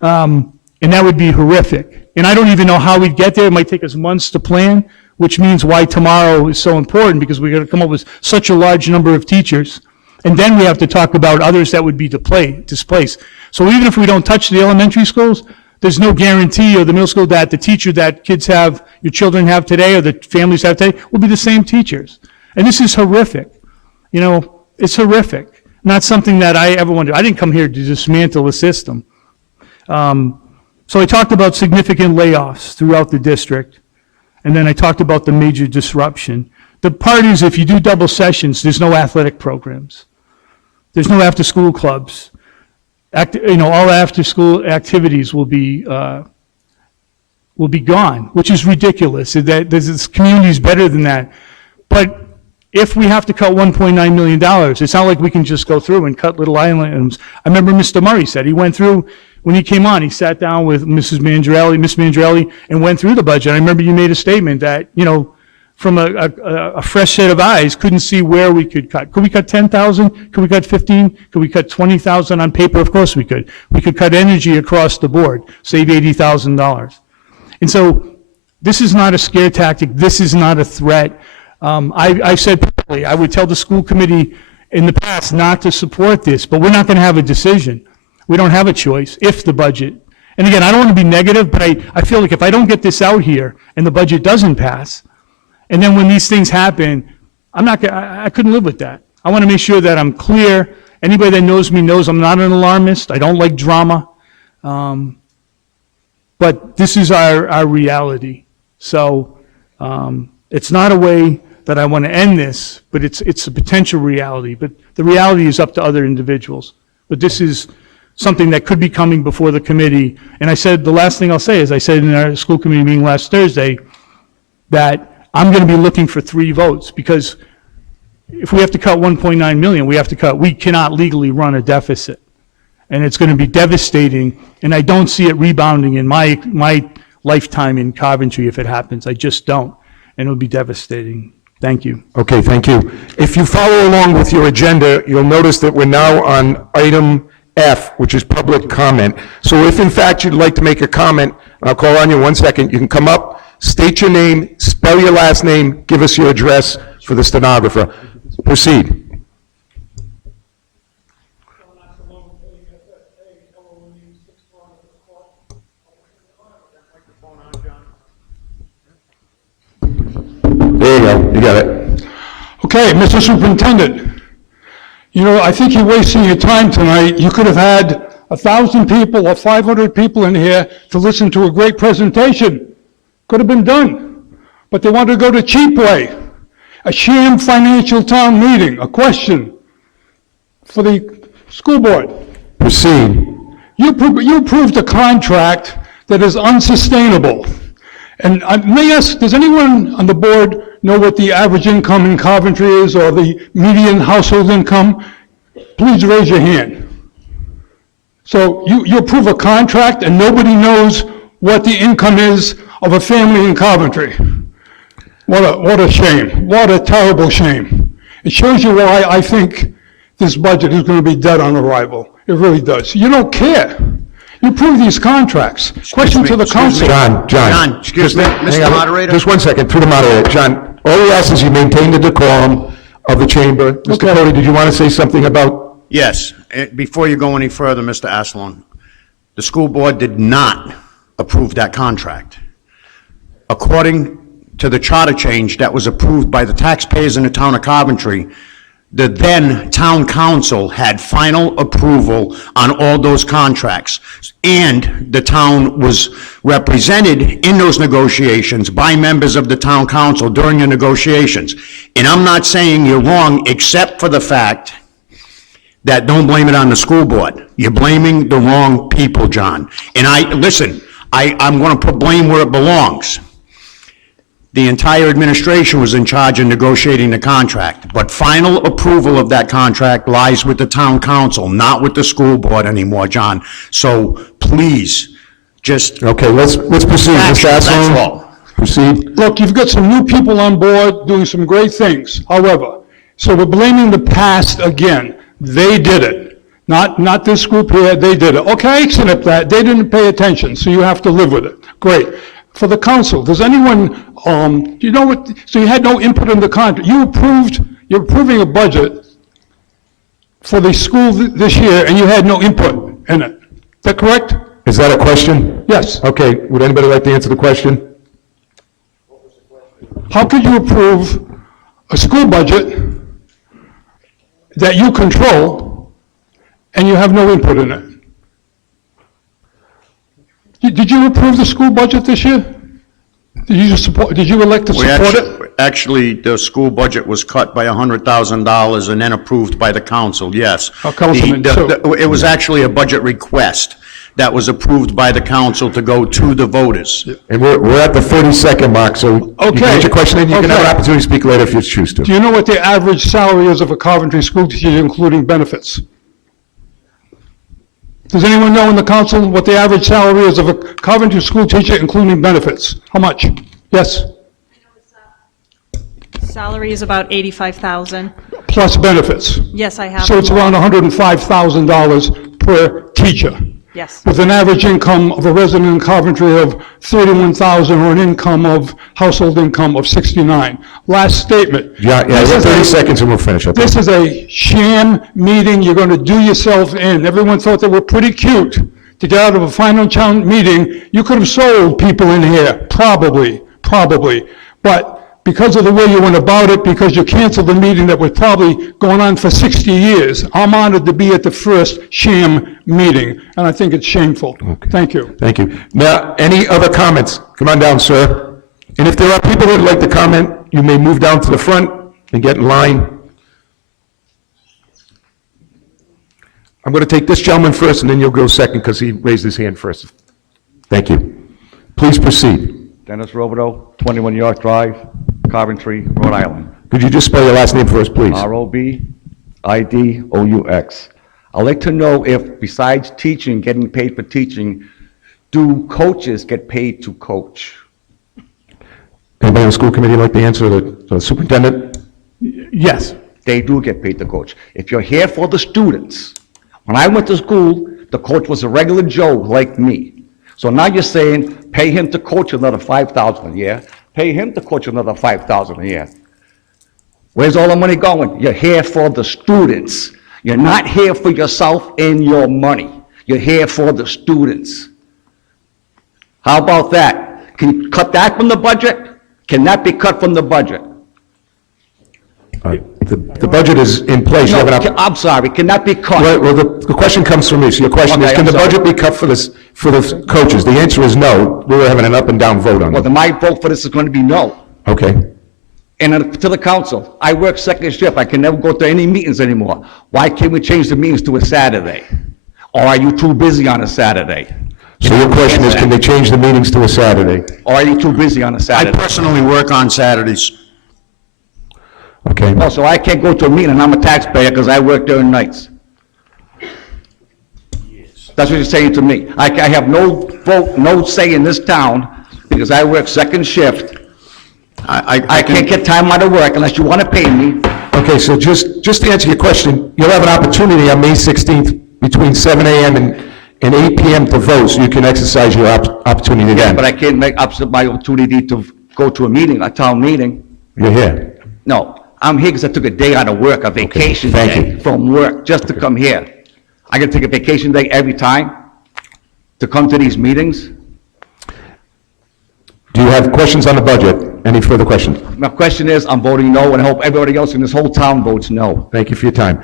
and that would be horrific. And I don't even know how we'd get there. It might take us months to plan, which means why tomorrow is so important, because we're going to come up with such a large number of teachers. And then we have to talk about others that would be displaced. So even if we don't touch the elementary schools, there's no guarantee, or the middle school, that the teacher that kids have, your children have today, or the families have today, will be the same teachers. And this is horrific. You know, it's horrific. Not something that I ever wanted. I didn't come here to dismantle the system. So I talked about significant layoffs throughout the district, and then I talked about the major disruption. The part is, if you do double sessions, there's no athletic programs. There's no after-school clubs. All after-school activities will be will be gone, which is ridiculous. That this community is better than that. But if we have to cut $1.9 million, it's not like we can just go through and cut little items. I remember Mr. Murray said he went through, when he came on, he sat down with Miss Mandrelli, and went through the budget. I remember you made a statement that, you know, from a fresh set of eyes, couldn't see where we could cut. Could we cut 10,000? Could we cut 15? Could we cut 20,000 on paper? Of course we could. We could cut energy across the board, save $80,000. And so this is not a scare tactic. This is not a threat. I said publicly, I would tell the school committee in the past not to support this, but we're not going to have a decision. We don't have a choice if the budget, and again, I don't want to be negative, but I feel like if I don't get this out here and the budget doesn't pass, and then when these things happen, I couldn't live with that. I want to make sure that I'm clear. Anybody that knows me knows I'm not an alarmist. I don't like drama. But this is our reality. So it's not a way that I want to end this, but it's a potential reality. But the reality is up to other individuals. But this is something that could be coming before the committee. And I said, the last thing I'll say is I said in our school committee meeting last Thursday that I'm going to be looking for 3 votes, because if we have to cut 1.9 million, we cannot legally run a deficit. And it's going to be devastating, and I don't see it rebounding in my lifetime in Coventry if it happens. I just don't. And it'll be devastating. Thank you. Okay, thank you. If you follow along with your agenda, you'll notice that we're now on item F, which is public comment. So if in fact you'd like to make a comment, I'll call on you 1 second, you can come up, state your name, spell your last name, give us your address for the stenographer. Proceed. There you go, you got it. Okay, Mr. Superintendent, you know, I think you're wasting your time tonight. You could have had 1,000 people or 500 people in here to listen to a great presentation. Could have been done. But they wanted to go the cheap way. A sham financial town meeting, a question for the school board. Proceed. You approved a contract that is unsustainable. And I may ask, does anyone on the board know what the average income in Coventry is, or the median household income? Please raise your hand. So you approve a contract and nobody knows what the income is of a family in Coventry. What a shame. What a terrible shame. It shows you why I think this budget is going to be dead on arrival. It really does. You don't care. You approve these contracts. Question to the council. John, excuse me, Mr. Moderator. Just 1 second, through the moderator. John, all we ask is you maintain the decorum of the chamber. Mr. Cody, did you want to say something about? Yes, before you go any further, Mr. Aslan, the school board did not approve that contract. According to the charter change that was approved by the taxpayers in the town of Coventry, the then town council had final approval on all those contracts, and the town was represented in those negotiations by members of the town council during the negotiations. And I'm not saying you're wrong, except for the fact that don't blame it on the school board. You're blaming the wrong people, John. And I'm going to put blame where it belongs. The entire administration was in charge of negotiating the contract, but final approval of that contract lies with the town council, not with the school board anymore, John. So please, just... Okay, let's proceed. Mr. Aslan, proceed. Look, you've got some new people on board doing some great things. However, so we're blaming the past again. They did it. Not this group here, they did it. Okay, I accept that. They didn't pay attention, so you have to live with it. Great. For the council, does anyone, you know what, so you had no input in the contract. You're approving a budget for the school this year, and you had no input in it. Is that correct? Is that a question? Yes. Okay, would anybody like to answer the question? How could you approve a school budget that you control and you have no input in it? Did you approve the school budget this year? Did you elect to support it? Actually, the school budget was cut by $100,000 and then approved by the council, yes. Councilman, It was actually a budget request. that was approved by the council to go to the voters. And we're at the 30-second mark, so you can get your question in, you can have an opportunity to speak later if you choose to. Do you know what the average salary is of a Coventry school teacher, including benefits? Does anyone know in the council what the average salary is of a Coventry school teacher, including benefits? How much? Yes? Salary is about $85,000. Plus benefits. Yes, I have. So it's around $105,000 per teacher. Yes. With an average income of a resident in Coventry of $31,000 or an income of, household income of $69,000. Last statement. Yeah, This is 30 a- seconds and we'll finish up. This is a sham meeting. You're going to do yourself in. Everyone thought they were pretty cute to get out of a final town meeting. You could have sold people in here, probably. But because of the way you went about it, because you canceled the meeting that was probably going on for 60 years, I'm honored to be at the first sham meeting, and I think it's shameful. Thank you. Thank you. Now, any other comments? Come on down, sir. And if there are people who would like to comment, you may move down to the front and get in line. I'm going to take this gentleman first, and then you'll go second, because he raised his hand first. Thank you. Please proceed. Dennis Robideau, 21 York Drive, Coventry, Rhode Island. Could you just spell your last name for us, please? R-O-B-I-D-O-U-X. I'd like to know if, besides teaching, getting paid for teaching, do coaches get paid to coach? Anybody on the school committee like to answer the superintendent? Yes. They do get paid to coach. If you're here for the students, when I went to school, the coach was a regular Joe like me. So now you're saying, pay him to coach another $5,000 a year, pay him to coach another $5,000 a year. Where's all the money going? You're here for the students. You're not here for yourself and your money. You're here for the students. How about that? Can you cut that from the budget? Can that be cut from the budget? The budget is in place. You have an No, I'm sorry, can that be cut? Well, the question comes from me, so your question is, Okay, can I'm the sorry. budget be cut for the coaches? The answer is no. We're having an up and down vote on Well, it. then my vote for this is going to be no. Okay. And to the council, I work second shift, I can never go to any meetings anymore. Why can't we change the meetings to a Saturday? Or are you too busy on a Saturday? So your question is, can they change the meetings to a Saturday? Or are you too busy on a I Saturday? personally work on Saturdays. Okay. Oh, so I can't go to a meeting and I'm a taxpayer because I work during nights? That's what you're saying to me. I have no vote, no say in this town because I work second shift. I can't get time out of work unless you want to pay me. Okay, so just to answer your question, you'll have an opportunity on May 16th between 7 a.m. and 8 p.m. to vote, so you can exercise your opportunity then. But I can't make up my opportunity to go to a meeting, a town meeting. You're here. No, I'm here because I took a day out of work, a vacation thank day you. from work, just to come here. I gotta take a vacation day every time to come to these meetings? Do you have questions on the budget? Any further questions? My question is, I'm voting no, and I hope everybody else in this whole town votes no. Thank you for your time.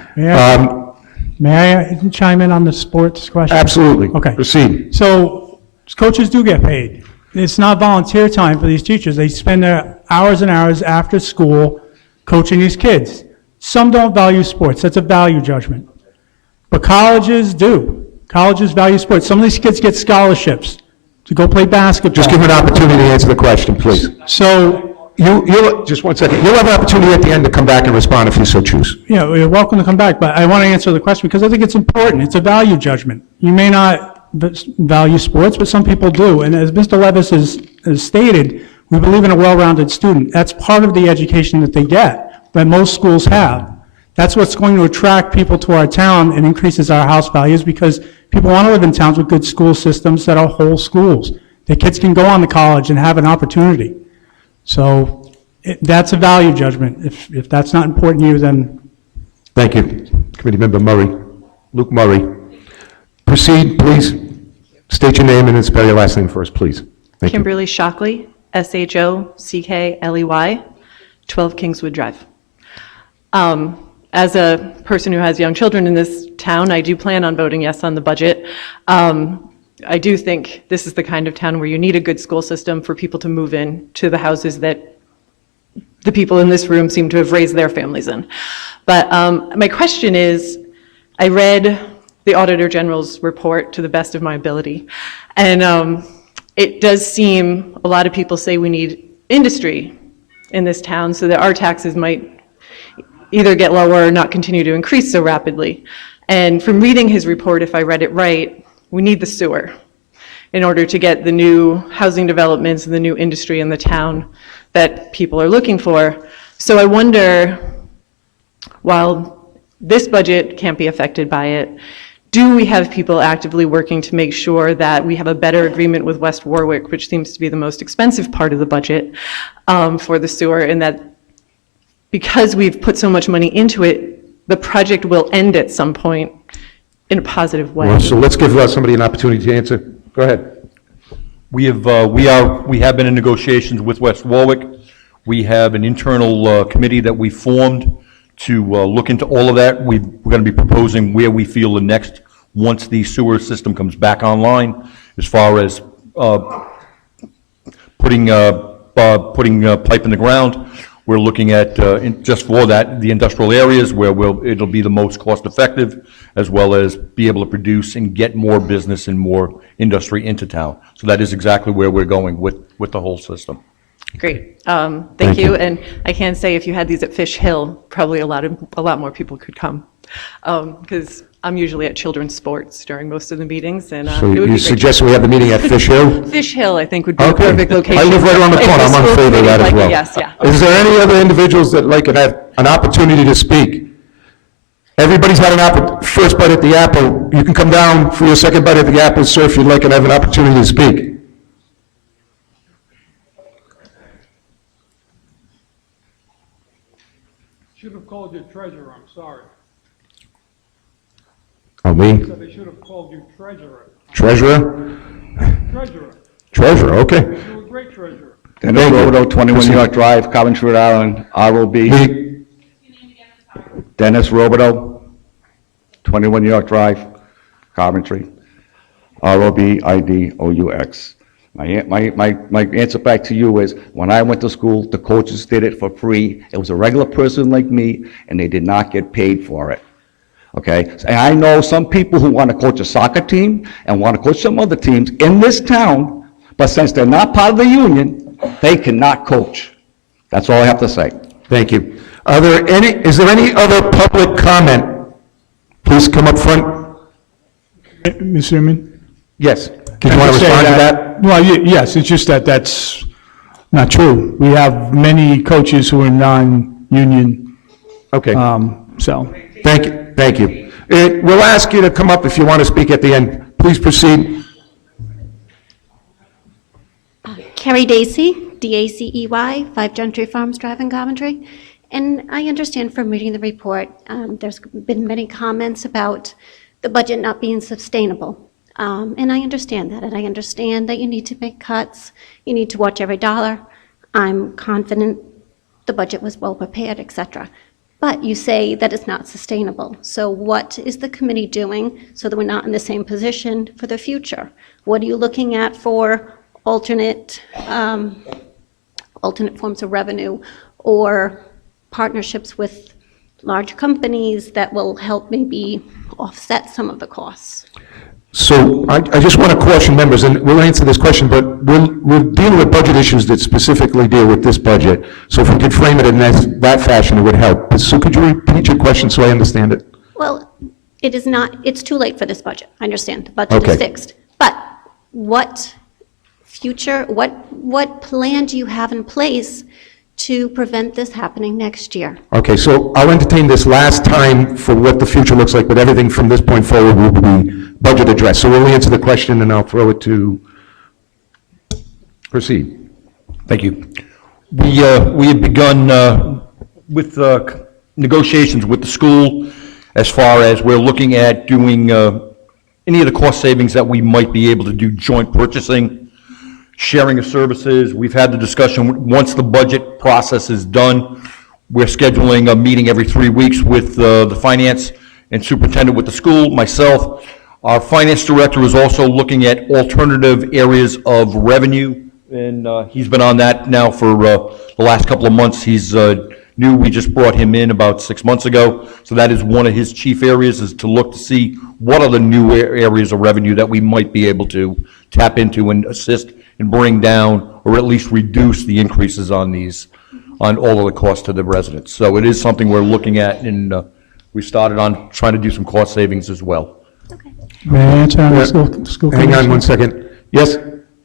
May I chime in on the sports question? Absolutely. Okay. Proceed. So coaches do get paid. It's not volunteer time for these teachers. They spend their hours and hours after school coaching these kids. Some don't value sports. That's a value judgment. But colleges do. Colleges value sports. Some of these kids get scholarships to go play basketball. Just give him an opportunity to answer the question, please. So, You'll just one second. You'll have an opportunity at the end to come back and respond if you so choose. yeah, you're welcome to come back, but I want to answer the question because I think it's important. It's a value judgment. You may not value sports, but some people do. And as Mr. Levis has stated, we believe in a well-rounded student. That's part of the education that they get, that most schools have. That's what's going to attract people to our town and increases our house values because people want to live in towns with good school systems that are whole schools. The kids can go on to college and have an opportunity. So that's a value judgment. If that's not important to you, then... Thank you. Committee Member Murray, Luke Murray. Proceed, please. State your name and then spell your last name first, please. Thank you. Kimberly Shockley, S-H-O-C-K-L-E-Y, 12 Kingswood Drive. As a person who has young children in this town, I do plan on voting yes on the budget. I do think this is the kind of town where you need a good school system for people to move in to the houses that the people in this room seem to have raised their families in. But my question is, I read the Auditor General's report to the best of my ability. And it does seem, a lot of people say we need industry in this town so that our taxes might either get lower or not continue to increase so rapidly. And from reading his report, if I read it right, we need the sewer in order to get the new housing developments and the new industry in the town that people are looking for. So I wonder, while this budget can't be affected by it, do we have people actively working to make sure that we have a better agreement with West Warwick, which seems to be the most expensive part of the budget for the sewer, and that because we've put so much money into it, the project will end at some point in a positive way? Well, so let's give somebody an opportunity to answer. Go ahead. We have been in negotiations with West Warwick. We have an internal committee that we formed to look into all of that. We're going to be proposing where we feel the next, once the sewer system comes back online, as far as putting pipe in the ground. We're looking at, just for that, the industrial areas where it'll be the most cost effective, as well as be able to produce and get more business and more industry into town. So that is exactly where we're going with the whole system. Great, thank you. And I can say if you had these at Fish Hill, probably a lot more people could come. Because I'm usually at children's sports during most of the meetings, and So it would be you great. suggest we have the meeting at Fish Hill? Fish Hill, I think, would be the Okay. perfect location. I live right around the If corner. I'm on school favor of that committee as would well. like it, yes, yeah. Is there any other individuals that like to have an opportunity to speak? Everybody's had first bite at the apple. You can come down for your second bite at the apple, sir, if you'd like, and have an opportunity to speak. Should have called you treasurer, I'm sorry. Oh, me? So they should have called you treasurer. Treasurer? Treasurer. Treasurer, okay. You're a great treasurer. Dennis Thank you. Robideau, 21 Proceed. York Drive, Coventry, Rhode Island, ROB. Dennis Robideau, 21 York Drive, Coventry, ROBIDOUX. My answer back to you is, when I went to school, the coaches did it for free. It was a regular person like me, and they did not get paid for it. Okay? And I know some people who want to coach a soccer team and want to coach some other teams in this town, but since they're not part of the union, they cannot coach. That's all I have to say. Thank you. Is there any other public comment? Please come up front. Ms. Inman? Yes. Did you want to respond to that? Well, yes, it's just that that's not true. We have many coaches who are non-union. Okay. So. Thank you. We'll ask you to come up if you want to speak at the end. Please proceed. Carrie Dacey, D-A-C-E-Y, 5 Gentry Farms Drive in Coventry. And I understand from reading the report, there's been many comments about the budget not being sustainable. And I understand that, and I understand that you need to make cuts, you need to watch every dollar. I'm confident the budget was well prepared, etc. But you say that it's not sustainable. So what is the committee doing so that we're not in the same position for the future? What are you looking at for alternate forms of revenue or partnerships with large companies that will help maybe offset some of the costs? So I just want to caution members, and we'll answer this question, but we're dealing with budget issues that specifically deal with this budget. So if we could frame it in that fashion, it would help. So could you repeat your question so I understand it? Well, it is not, it's too late for this budget. I understand, the budget Okay. is fixed. But what future, what plan do you have in place to prevent this happening next year? Okay, so I'll entertain this last time for what the future looks like, but everything from this point forward will be budget addressed. So we'll answer the question and I'll throw it to, proceed. Thank you. We have begun with negotiations with the school as far as we're looking at doing any of the cost savings that we might be able to do, joint purchasing, sharing of services. We've had the discussion, once the budget process is done, we're scheduling a meeting every 3 weeks with the finance and superintendent with the school, myself. Our finance director is also looking at alternative areas of revenue, and he's been on that now for the last couple of months. He's new. We just brought him in about 6 months ago. So that is one of his chief areas, is to look to see what are the new areas of revenue that we might be able to tap into and assist and bring down, or at least reduce the increases on these, on all of the costs to the residents. So it is something we're looking at, and we started on trying to do some cost savings as well. May I answer on the school Hang committee? on one second. Yes?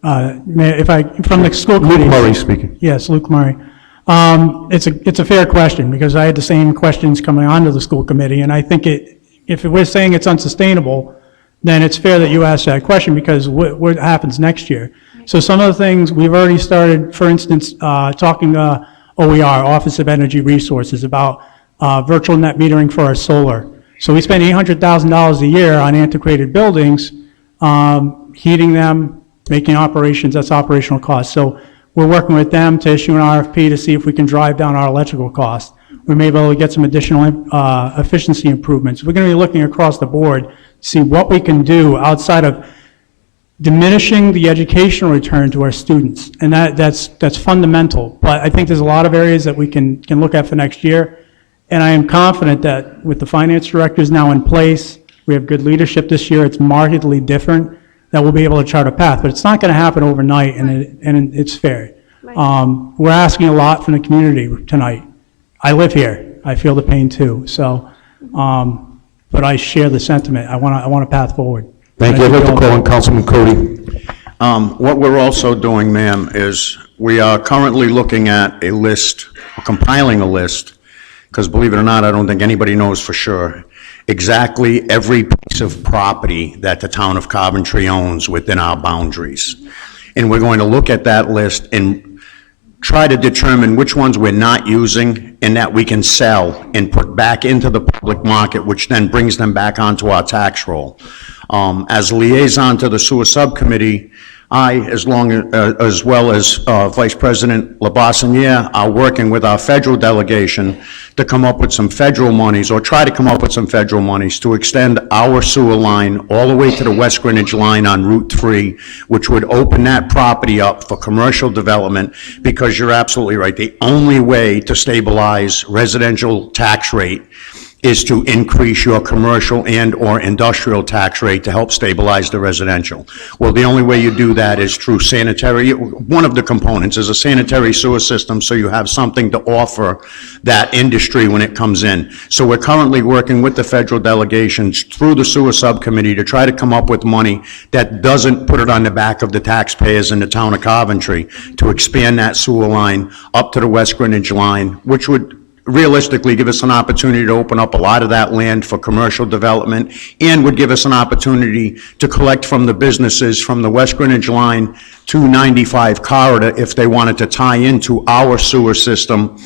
From the school committee. Luke Murray speaking. Yes, Luke Murray. It's a fair question, because I had the same questions coming onto the school committee, and I think if we're saying it's unsustainable, then it's fair that you ask that question, because what happens next year? So some of the things, we've already started, for instance, talking to OER, Office of Energy Resources, about virtual net metering for our solar. So we spend $800,000 a year on antiquated buildings, heating them, making operations, that's operational costs. So we're working with them to issue an RFP to see if we can drive down our electrical costs. We may be able to get some additional efficiency improvements. We're going to be looking across the board to see what we can do outside of diminishing the educational return to our students. And that's fundamental. But I think there's a lot of areas that we can look at for next year. And I am confident that with the finance directors now in place, we have good leadership this year, it's markedly different, that we'll be able to chart a path. But it's not going to happen overnight, and it's fair. We're asking a lot from the community tonight. I live here. I feel the pain too. So, but I share the sentiment. I want a path forward. Thank you. I'd like to call on Councilman Cody. What we're also doing, ma'am, is we are currently looking at a list, compiling a list, because believe it or not, I don't think anybody knows for sure, exactly every piece of property that the town of Coventry owns within our boundaries. And we're going to look at that list and try to determine which ones we're not using and that we can sell and put back into the public market, which then brings them back onto our tax roll. As liaison to the sewer subcommittee, I, as well as Vice President LaBassiniere, are working with our federal delegation to come up with some federal monies, or try to come up with some federal monies, to extend our sewer line all the way to the West Greenwich line on Route 3, which would open that property up for commercial development, because you're absolutely right. The only way to stabilize residential tax rate is to increase your commercial and/or industrial tax rate to help stabilize the residential. Well, the only way you do that is through sanitary. One of the components is a sanitary sewer system, so you have something to offer that industry when it comes in. So we're currently working with the federal delegations through the sewer subcommittee to try to come up with money that doesn't put it on the back of the taxpayers in the town of Coventry, to expand that sewer line up to the West Greenwich line, which would realistically give us an opportunity to open up a lot of that land for commercial development, and would give us an opportunity to collect from the businesses from the West Greenwich line to 95 corridor if they wanted to tie into our sewer system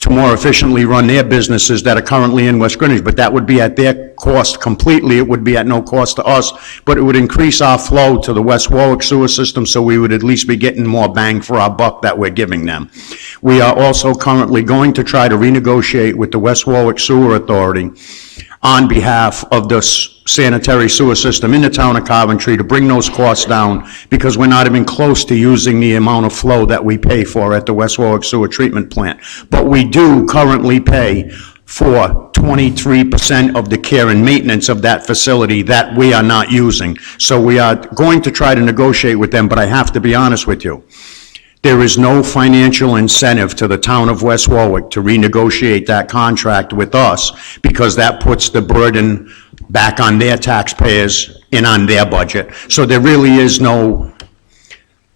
to more efficiently run their businesses that are currently in West Greenwich. But that would be at their cost completely. It would be at no cost to us, but it would increase our flow to the West Warwick sewer system, so we would at least be getting more bang for our buck that we're giving them. We are also currently going to try to renegotiate with the West Warwick Sewer Authority on behalf of the sanitary sewer system in the town of Coventry to bring those costs down, because we're not even close to using the amount of flow that we pay for at the West Warwick Sewer Treatment Plant. But we do currently pay for 23% of the care and maintenance of that facility that we are not using. So we are going to try to negotiate with them, but I have to be honest with you. There is no financial incentive to the town of West Warwick to renegotiate that contract with us, because that puts the burden back on their taxpayers and on their budget. So there really is no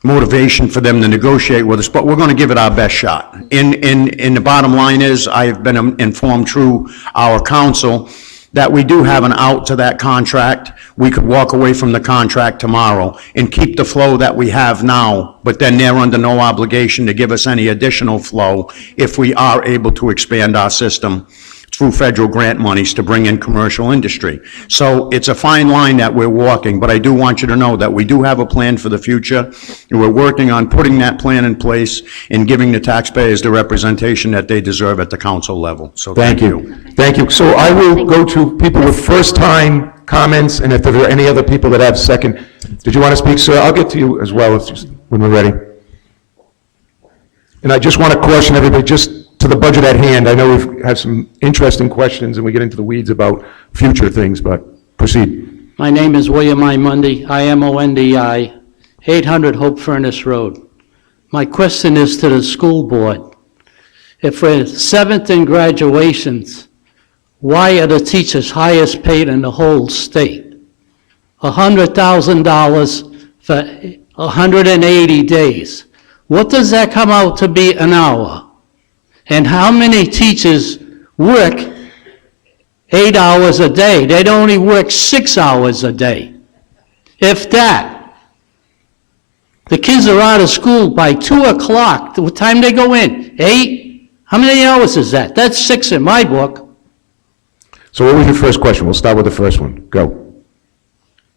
motivation for them to negotiate with us, but we're going to give it our best shot. And the bottom line is, I have been informed through our council that we do have an out to that contract. We could walk away from the contract tomorrow and keep the flow that we have now, but then they're under no obligation to give us any additional flow if we are able to expand our system through federal grant monies to bring in commercial industry. So it's a fine line that we're walking, but I do want you to know that we do have a plan for the future, and we're working on putting that plan in place and giving the taxpayers the representation that they deserve at the council level. So thank you. Thank you. So I will go to people with first-time comments, and if there are any other people that have second. Did you want to speak, sir? I'll get to you as well when we're ready. And I just want to caution everybody, just to the budget at hand. I know we've had some interesting questions, and we get into the weeds about future things, but proceed. My name is William I. Mundy, IMONDI, 800 Hope Furnace Road. My question is to the school board. If we're seventh in graduations, why are the teachers highest paid in the whole state? $100,000 for 180 days. What does that come out to be an hour? And how many teachers work 8 hours a day? They'd only work 6 hours a day, if that. The kids are out of school by 2 o'clock. What time they go in? 8? How many hours is that? That's 6 in my book. So what was your first question? We'll start with the first one. Go.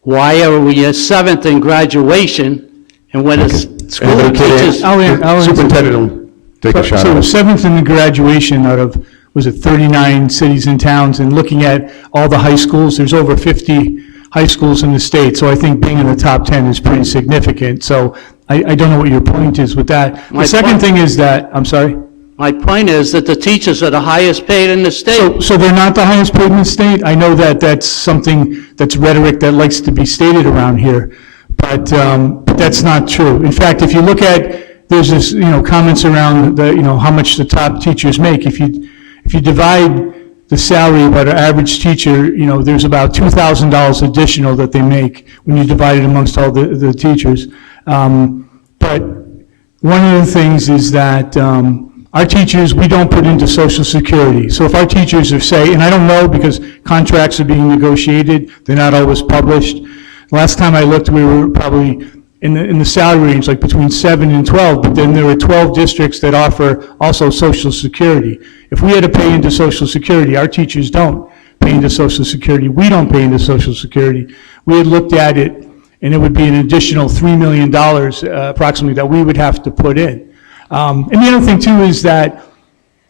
Why are we at seventh in graduation, and when the school teachers... Superintendent will take a shot So at we're it. seventh in the graduation out of, was it 39 cities and towns, and looking at all the high schools, there's over 50 high schools in the state, so I think being in the top 10 is pretty significant. So I don't know what your point is with that. The second thing is that, I'm sorry? My point is that the teachers are the highest paid in the state. So they're not the highest paid in the state? I know that that's something, that's rhetoric that likes to be stated around here, but that's not true. In fact, if you look at, there's this, comments around the, how much the top teachers make. If you divide the salary of an average teacher, there's about $2,000 additional that they make when you divide it amongst all the teachers. But one of the things is that our teachers, we don't put into Social Security. So if our teachers are and I don't know because contracts are being negotiated, they're not always published. Last time I looked, we were probably in the salary range, like between 7 and 12, but then there are 12 districts that offer also Social Security. If we had to pay into Social Security, our teachers don't pay into Social Security. We don't pay into Social Security. We had looked at it, and it would be an additional $3 million approximately that we would have to put in. And the other thing too is that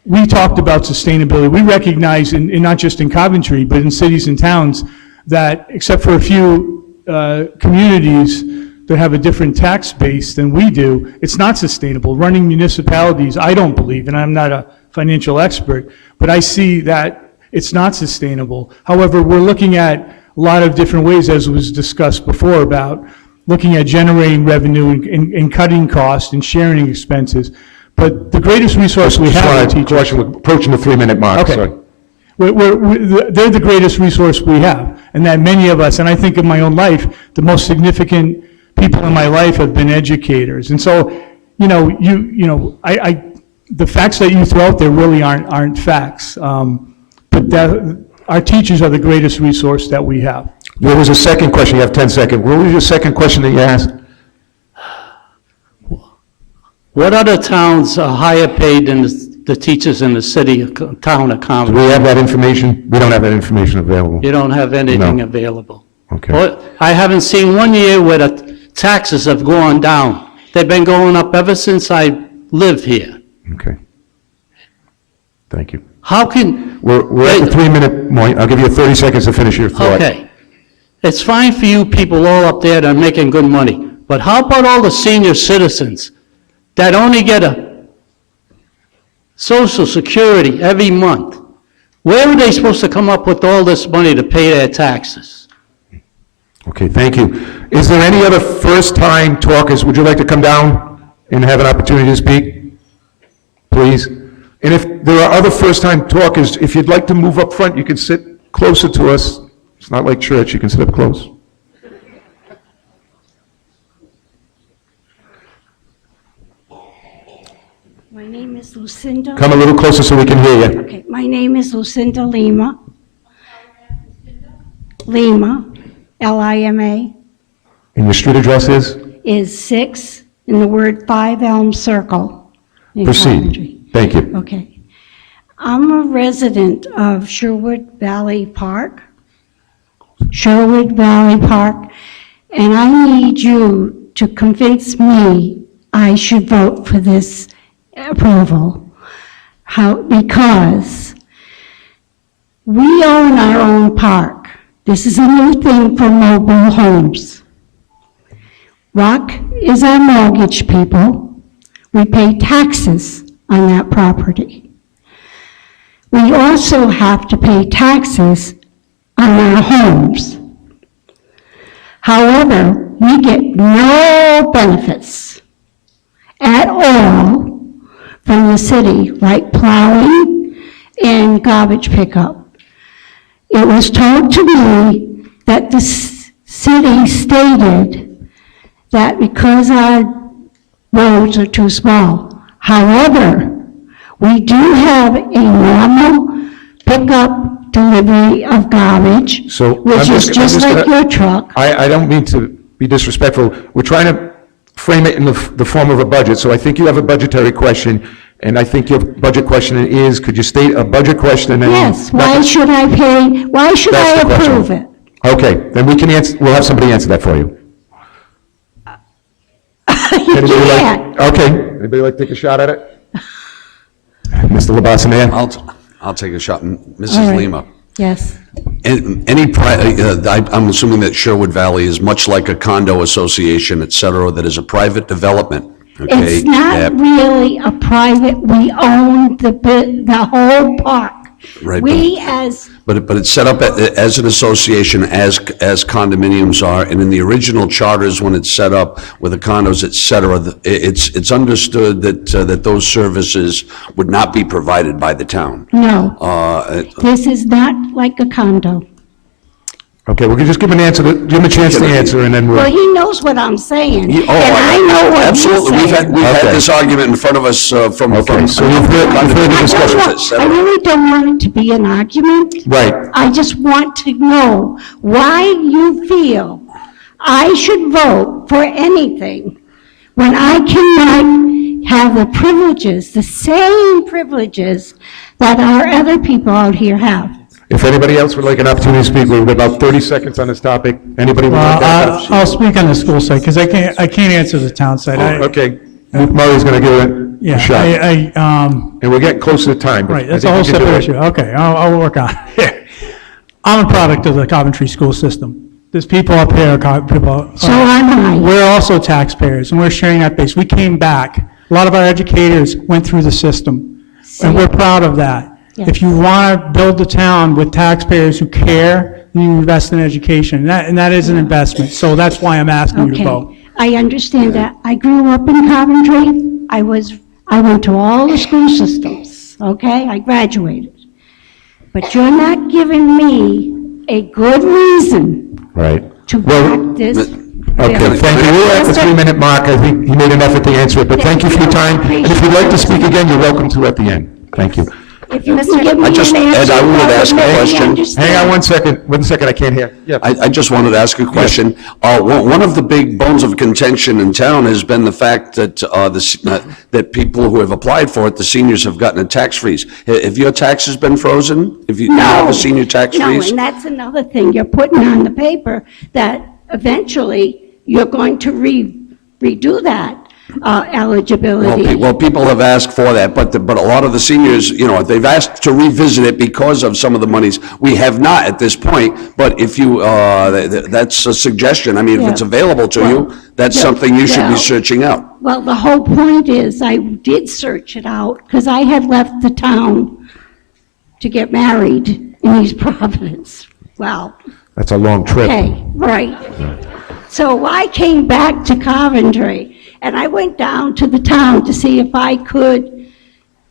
we talked about sustainability. We recognize, and not just in Coventry, but in cities and towns, that except for a few communities that have a different tax base than we do, it's not sustainable. Running municipalities, I don't believe, and I'm not a financial expert, but I see that it's not sustainable. However, we're looking at a lot of different ways, as was discussed before, about looking at generating revenue and cutting costs and sharing expenses. But the greatest resource we have are teachers. Question, we're approaching the 3-minute mark, Okay. sorry. They're the greatest resource we have, and that many of us, and I think of my own life, the most significant people in my life have been educators. And so, the facts that you throw out there really aren't facts. But our teachers are the greatest resource that we have. There was a second question. You have 10 seconds. What was your second question that you asked? What other towns are higher paid than the teachers in the town of Do Coventry? we have that information? We don't have that information available. You don't have anything No. available. Okay. Well, I haven't seen one year where the taxes have gone down. They've been going up ever since I lived here. Okay. Thank you. How can... We're at the 3-minute point. I'll give you 30 seconds to finish your thought. Okay. It's fine for you people all up there that are making good money, but how about all the senior citizens that only get a Social Security every month? Where are they supposed to come up with all this money to pay their taxes? Okay, thank you. Is there any other first-time talkers? Would you like to come down and have an opportunity to speak? Please. And if there are other first-time talkers, if you'd like to move up front, you can sit closer to us. It's not like church, you can sit up close. My name is Lucinda. Come a little closer so we can hear you. Okay, my name is Lucinda Lima. Lima, Lima, And your street address is? is 6 in the word 5 Elm Circle in Coventry. Proceed. Thank you. Okay. I'm a resident of Sherwood Valley Park, and I need you to convince me I should vote for this approval. Because we own our own park. This is a new thing for mobile homes. Rock is our mortgage people. We pay taxes on that property. we also have to pay taxes on our homes. However, we get no benefits at all from the city, like plowing and garbage pickup. It was told to me that the city stated that because our roads are too small. However, we do have a normal pickup delivery of garbage, So which is just like your truck. I don't mean to be disrespectful. We're trying to frame it in the form of a budget. So I think you have a budgetary question, and I think your budget question is, could you state a budget question and then? Yes, why should I pay, why should I That's the question. approve it? Okay, then we can answer, we'll have somebody answer that for you. You Anybody like- can't. Okay, anybody like to take a shot at it? Mr. Labassana? I'll take a shot. All Mrs. right. Lima, Yes. I'm assuming that Sherwood Valley is much like a condo association, et cetera, that is a private development, okay? It's not really a private, we own the whole park. Right, We as, but it's set up as an association, as condominiums are, and in the original charters, when it's set up with the condos, et cetera, it's understood that those services would not be provided by the town. no, this is not like a condo. Okay, we can just give him an answer, give him a chance to answer, and then Well, we'll. he knows what I'm saying, and Oh, I know what he's absolutely. We've saying. had Okay. this argument in front of us from. Okay, so you've heard the discussion. I really don't want it to be an argument. Right. I just want to know why you feel I should vote for anything when I cannot have the privileges, the same privileges that our other people out here have. If anybody else would like an opportunity to speak, we've got about 30 seconds on this topic. Anybody would like that? I'll speak on the school side, because I can't answer the town side. Okay, Luke Murray's going to give it a Yeah, shot. And we're getting close to the time. but Right, I that's a think whole we can do separate it. issue. Okay, I'll work on it. I'm a product of the Coventry school system. There's people up here, people. So am I. We're also taxpayers, and we're sharing that base. We came back. A lot of our educators went through the system, and we're proud of that. If you want to build the town with taxpayers who care, then you invest in education, and that is an investment. So that's why I'm asking you to vote. Okay, I understand that. I grew up in Coventry. I went to all the school systems, okay? I graduated. But you're not giving me a good reason Right. to back this. Okay, thank you. We're at the 3-minute mark. I think he made an effort to answer it, but thank you for your time. And if you'd like to speak again, you're welcome to at the end. Thank you. If you can give me I just, an answer, Ed, I wanted to that ask would a make me question. understand. Hang on 1 second, I can't hear. Yeah. I just wanted to ask a question. One of the big bones of contention in town has been the fact that that people who have applied for it, the seniors, have gotten a tax freeze. Have your taxes been frozen? If you have a senior tax No, freeze? and that's another thing. You're putting on the paper that eventually you're going to redo that eligibility. Well, people have asked for that, but a lot of the seniors, they've asked to revisit it because of some of the monies. We have not at this point, but if you, that's a suggestion. I mean, if it's Yeah. available to you, that's yeah, something you should be well- searching out. Well, the whole point is, I did search it out, because I had left the town to get married in East Providence. Well, That's a long trip. okay, right. So I came back to Coventry, and I went down to the town to see if I could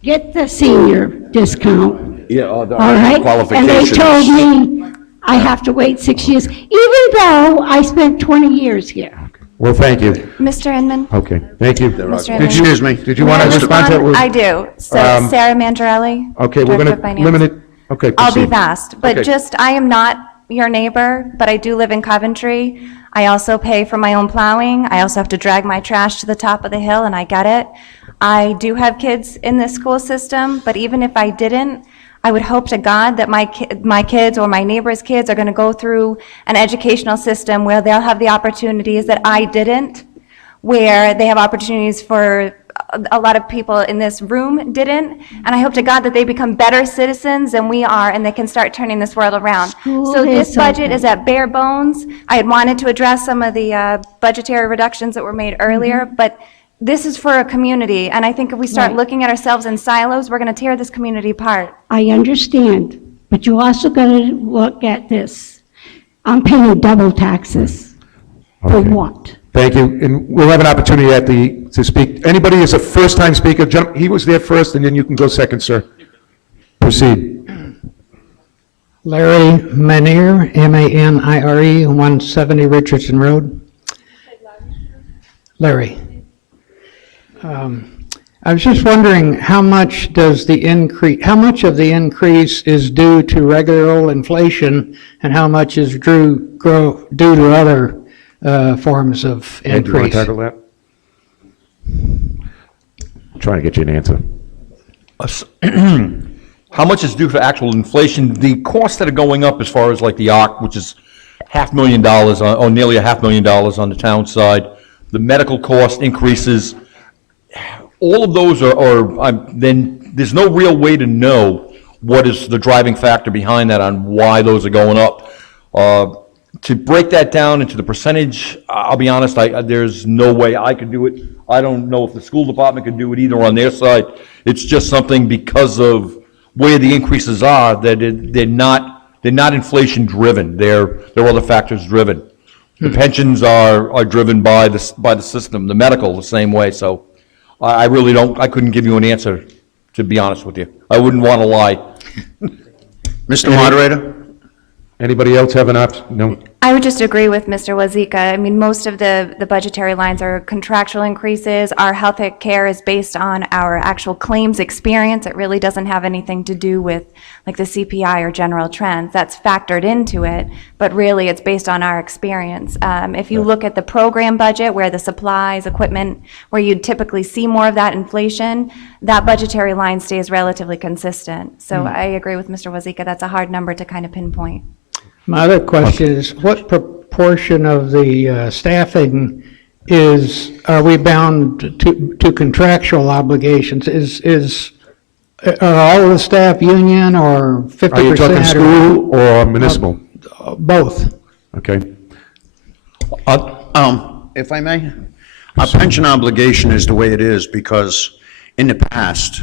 get the senior discount. Yeah, All right? And they told me I have to wait 6 years, even though I spent 20 years here. Well, thank you. Mr. Inman? Okay, thank you. Mr. Did you, Inman? did you want to respond to it? I do. So Um, Sarah Mandarelli, Okay, we're Director going of to Finance. limit it, okay, I'll be proceed. fast, but Okay. I am not your neighbor, but I do live in Coventry. I also pay for my own plowing. I also have to drag my trash to the top of the hill, and I get it. I do have kids in this school system, but even if I didn't, I would hope to God that my kids or my neighbors' kids are going to go through an educational system where they'll have the opportunities that I didn't, where they have opportunities for a lot of people in this room didn't, and I hope to God that they become better citizens than we are, and they can start turning this world around. So this is budget open. is at bare bones. I had wanted to address some of the budgetary reductions that were made earlier, but this is for a community, and I think if we start Right. looking at ourselves in silos, we're going to tear this community apart. I understand, but you also got to look at this. I'm paying double taxes. For Okay. what? Thank you, and we'll have an opportunity to speak. Anybody is a first-time speaker, he was there first, and then you can go second, sir. Proceed. Larry Manier, M-A-N-I-R-E, 170 Richardson Road. Larry. I was just wondering, how much of the increase is due to regular old inflation, and how much is due to other forms of Ed, do you want increase? to tackle that? I'm trying to get you an answer. How much is due for actual inflation? The costs that are going up as far as like the ARC, which is $500,000, or nearly $500,000 on the town side, the medical cost increases, all of those then there's no real way to know what is the driving factor behind that on why those are going up. To break that down into the percentage, I'll be honest, there's no way I could do it. I don't know if the school department could do it either on their side. It's just something because of where the increases are, that they're not inflation driven. They're other factors driven. The pensions are driven by the system, the medical the same way. So I couldn't give you an answer, to be honest with you. I wouldn't want to lie. Mr. Moderator? Anybody else have an option? No? I would just agree with Mr. Wazika. I mean, most of the budgetary lines are contractual increases. Our health care is based on our actual claims experience. It really doesn't have anything to do with like the CPI or general trends. That's factored into it, but really it's based on our experience. If you look at the program budget where the supplies, equipment, where you'd typically see more of that inflation, that budgetary line stays relatively consistent. So I agree with Mr. Wazika. That's a hard number to kind of pinpoint. My other question is, what proportion of the staffing are we bound to contractual obligations? Are all of the staff union or 50%? Are you talking school or municipal? Both. Okay. If I may, our pension obligation is the way it is because in the past,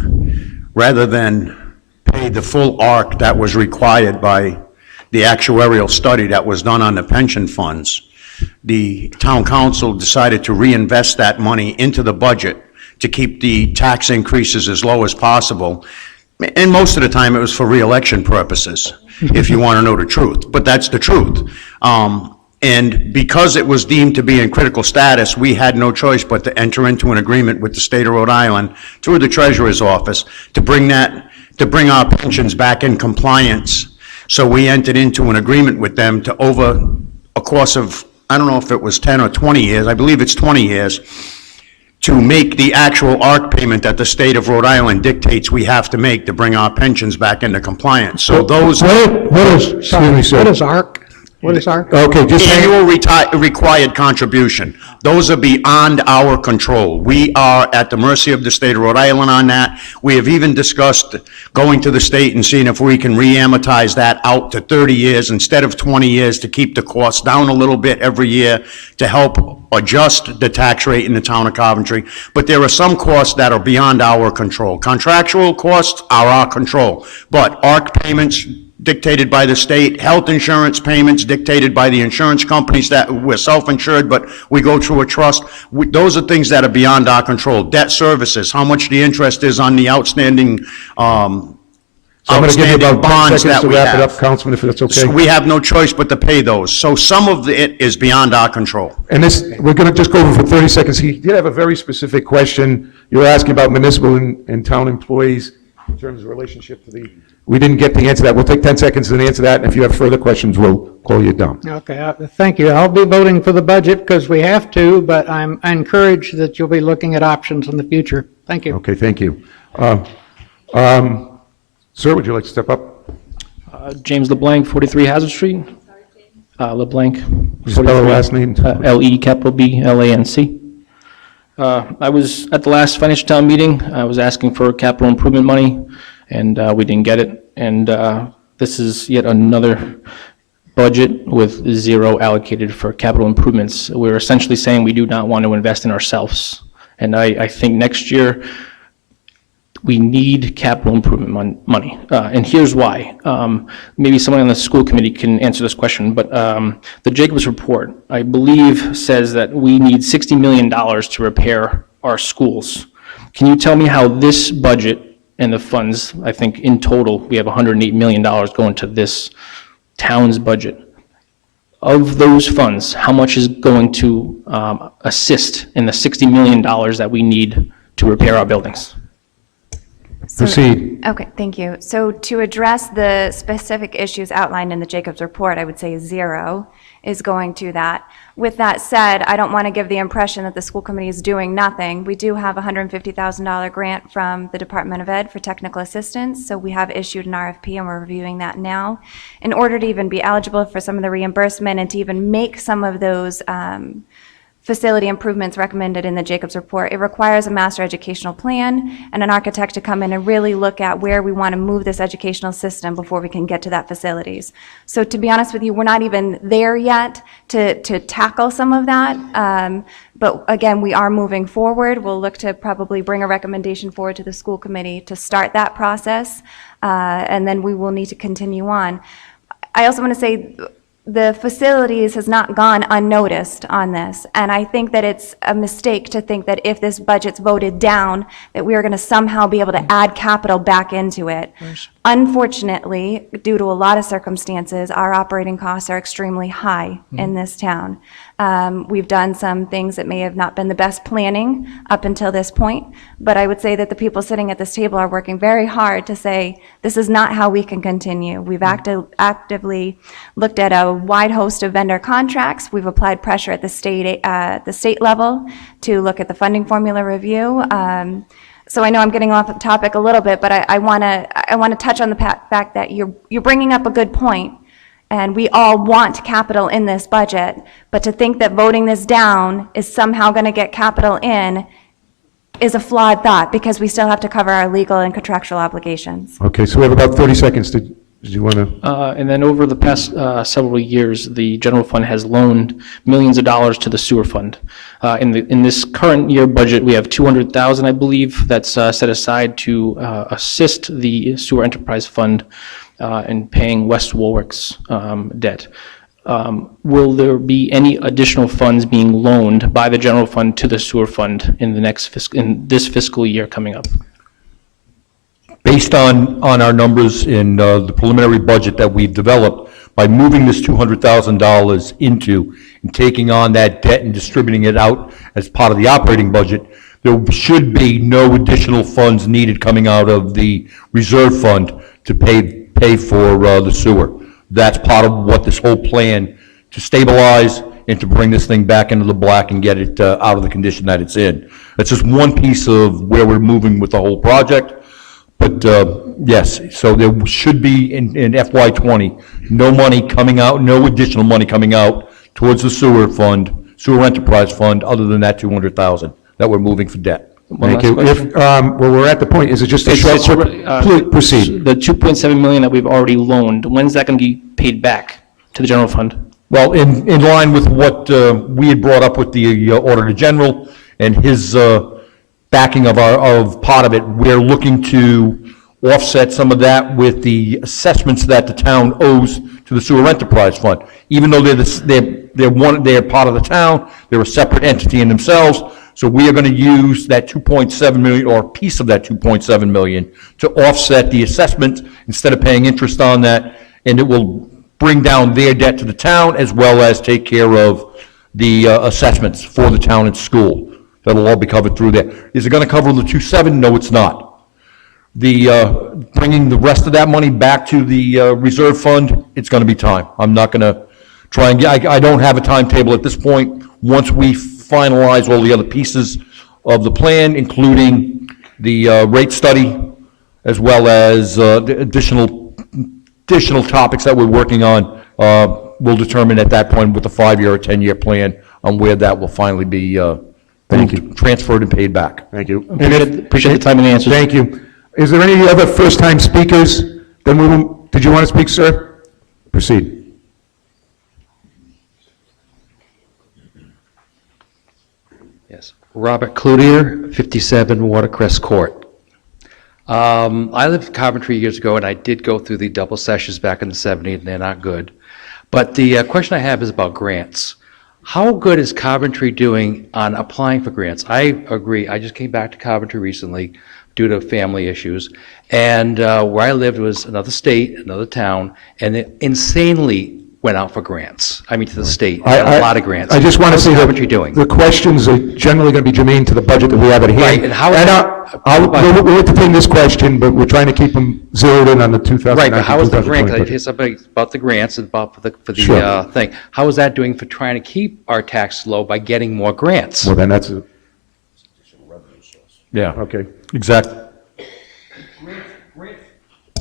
rather than pay the full ARC that was required by the actuarial study that was done on the pension funds, the town council decided to reinvest that money into the budget to keep the tax increases as low as possible. And most of the time, it was for reelection purposes, if you want to know the truth. But that's the truth. And because it was deemed to be in critical status, we had no choice but to enter into an agreement with the state of Rhode Island through the treasurer's office to bring our pensions back in compliance. So we entered into an agreement with them to, over a course of, I don't know if it was 10 or 20 years, I believe it's 20 years, to make the actual ARC payment that the state of Rhode Island dictates we have to make to bring our pensions back into compliance. So those... What is ARC? What is ARC? Okay, just annual required contribution. Those are beyond our control. We are at the mercy of the state of Rhode Island on that. We have even discussed going to the state and seeing if we can re-amortize that out to 30 years instead of 20 years to keep the costs down a little bit every year to help adjust the tax rate in the town of Coventry. But there are some costs that are beyond our control. Contractual costs are our control, but ARC payments dictated by the state, health insurance payments dictated by the insurance companies that we're self-insured, but we go through a trust. Those are things that are beyond our control. Debt services, how much the interest is on the outstanding So I'm going to give you about 10 bonds seconds that to we wrap it have. up, Councilman, if that's okay. So we have no choice but to pay those. So some of it is beyond our control. And this, we're going to just go over for 30 seconds. He did have a very specific question. You were asking about municipal and town employees in terms of relationship to the, we didn't get the answer to that. We'll take 10 seconds to answer that, and if you have further questions, we'll call you down. Okay, thank you. I'll be voting for the budget because we have to, but I'm encouraged that you'll be looking at options in the future. Thank you. Okay, thank you. Sir, would you like to step up? James LeBlanc, 43 Hazard Street. LeBlanc. Spell the last name. L-E-B-L-A-N-C. I was at the last financial town meeting. I was asking for capital improvement money, and we didn't get it. And this is yet another budget with zero allocated for capital improvements. We're essentially saying we do not want to invest in ourselves And I think next year, we need capital improvement money. And here's why. Maybe someone on the school committee can answer this question, but the Jacobs report, I believe, says that we need $60 million to repair our schools. Can you tell me how this budget and the funds, I think in total, we have $108 million going to this town's budget. Of those funds, how much is going to assist in the $60 million that we need to repair our buildings? Proceed. Okay, thank you. So to address the specific issues outlined in the Jacobs report, I would say 0 is going to that. With that said, I don't want to give the impression that the school committee is doing nothing. We do have a $150,000 grant from the Department of Ed for technical assistance, so we have issued an RFP and we're reviewing that now. In order to even be eligible for some of the reimbursement and to even make some of those facility improvements recommended in the Jacobs report, it requires a master educational plan and an architect to come in and really look at where we want to move this educational system before we can get to that facilities. So to be honest with you, we're not even there yet to tackle some of that. But again, we are moving forward. We'll look to probably bring a recommendation forward to the school committee to start that process, and then we will need to continue on. I also want to say, the facilities has not gone unnoticed on this, and I think that it's a mistake to think that if this budget's voted down, that we are going to somehow be able to add capital back into it. Unfortunately, due to a lot of circumstances, our operating costs are extremely high in this town. We've done some things that may have not been the best planning up until this point, but I would say that the people sitting at this table are working very hard to say, this is not how we can continue. We've actively looked at a wide host of vendor contracts. We've applied pressure at the state level to look at the funding formula review. So I know I'm getting off the topic a little bit, but I want to touch on the fact that you're bringing up a good point. And we all want capital in this budget, but to think that voting this down is somehow going to get capital in is a flawed thought, because we still have to cover our legal and contractual obligations. Okay, so we have about 30 seconds. Did you want to? And then over the past several years, the general fund has loaned millions of dollars to the sewer fund. In this current year budget, we have $200,000, I believe, that's set aside to assist the sewer enterprise fund in paying West Warwick's debt. Will there be any additional funds being loaned by the general fund to the sewer fund in this fiscal year coming up? Based on our numbers in the preliminary budget that we've developed, by moving this $200,000 into and taking on that debt and distributing it out as part of the operating budget, there should be no additional funds needed coming out of the reserve fund to pay for the sewer. That's part of what this whole plan to stabilize and to bring this thing back into the black and get it out of the condition that it's in. That's just one piece of where we're moving with the whole project. But yes, so there should be in FY20 no money coming out, no additional money coming out towards the sewer fund, sewer enterprise fund, other than that $200,000 that we're moving for debt. Thank you. Well, we're at the point, is it just a short, please proceed. The $2.7 million that we've already loaned, when's that going to be paid back to the general fund? Well, in line with what we had brought up with the Auditor General and his backing of part of it, we're looking to offset some of that with the assessments that the town owes to the sewer enterprise fund. Even though they're part of the town, they're a separate entity in themselves. So we are going to use that 2.7 million, or a piece of that 2.7 million, to offset the assessment instead of paying interest on that, and it will bring down their debt to the town as well as take care of the assessments for the town and school. That'll all be covered through there. Is it going to cover the 2.7? No, it's not. The bringing the rest of that money back to the reserve fund, it's going to be time. I'm not going to try and get, I don't have a timetable at this point. Once we finalize all the other pieces of the plan, including the rate study, as well as the additional topics that we're working on, we'll determine at that point with a 5-year or 10-year plan on where that will finally be transferred and paid back. Thank you. Appreciate the time and the answers. Thank you. Is there any other first-time speakers? Then did you want to speak, sir? Proceed. Yes. Robert Cloutier, 57 Watercress Court. I lived in Coventry years ago, and I did go through the double sessions back in the 70s, and they're not good. But the question I have is about grants. How good is Coventry doing on applying for grants? I agree. I just came back to Coventry recently due to family issues, and where I lived was another state, another town, and it insanely went out for grants. I mean, to the state, a lot of grants. I just want to say How's Coventry doing? the questions are generally going to be germane to the budget that we have at hand. Right, and how is we'll entertain this question, but we're trying to keep them zeroed in on the 2019, Right, but how is the 2020 grant, I budget. hear somebody about the grants, and about for the Sure. thing. How is that doing for trying to keep our tax low by getting more grants? Well, then that's a, Yeah. okay. Exactly.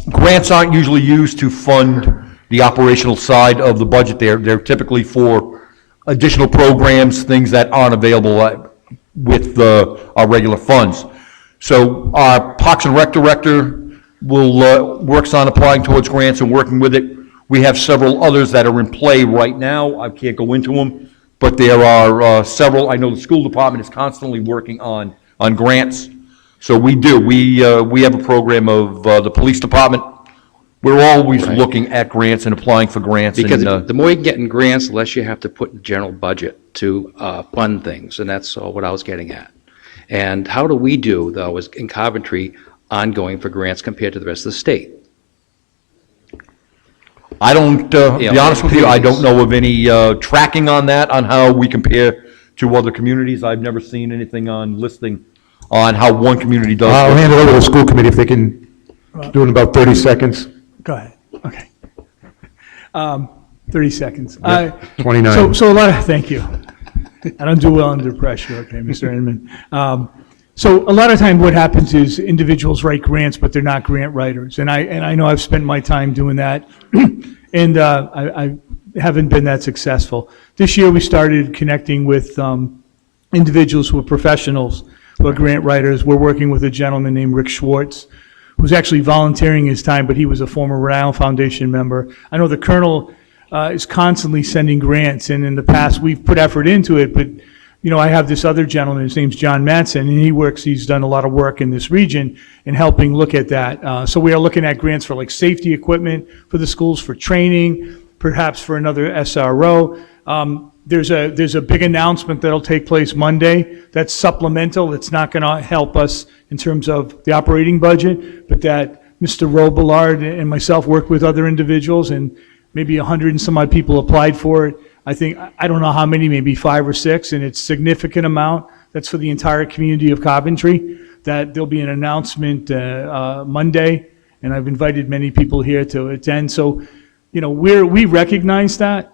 Grants aren't usually used to fund the operational side of the budget. They're typically for additional programs, things that aren't available with our regular funds. So our Parks and Rec Director works on applying towards grants and working with it. We have several others that are in play right now. I can't go into them, but there are several. I know the school department is constantly working on grants. So we do. We have a program of the police department. We're always looking at grants and applying for grants. Because and, the more you can get in grants, the less you have to put in the general budget to fund things, and that's all what I was getting at. And how do we do, though, as in Coventry, ongoing for grants compared to the rest of the state? I don't, to Yeah, be honest with you, I don't communities. know of any tracking on that, on how we compare to other communities. I've never seen anything on listing on how one community does. I'll hand it over to the school committee if they can do it in about 30 seconds. Go ahead, okay. 30 seconds. 29. So a lot of, thank you. I don't do well under pressure, okay, Mr. Inman. So a lot of time what happens is individuals write grants, but they're not grant writers. And I know I've spent my time doing that, and I haven't been that successful. This year, we started connecting with individuals who are professionals, who are grant writers. We're working with a gentleman named Rick Schwartz, who's actually volunteering his time, but he was a former Rhode Island Foundation member. I know the Colonel is constantly sending grants, and in the past, we've put effort into it, but you know, I have this other gentleman, his name's John Matson, and he's done a lot of work in this region in helping look at that. So we are looking at grants for like safety equipment for the schools, for training, perhaps for another SRO. There's a big announcement that'll take place Monday that's supplemental. It's not going to help us in terms of the operating budget, but that Mr. Robillard and myself worked with other individuals, and maybe 100 and some odd people applied for it. I think, I don't know how many, maybe 5 or 6, and it's a significant amount. That's for the entire community of Coventry, that there'll be an announcement Monday, and I've invited many people here to attend. So, you know, we recognize that.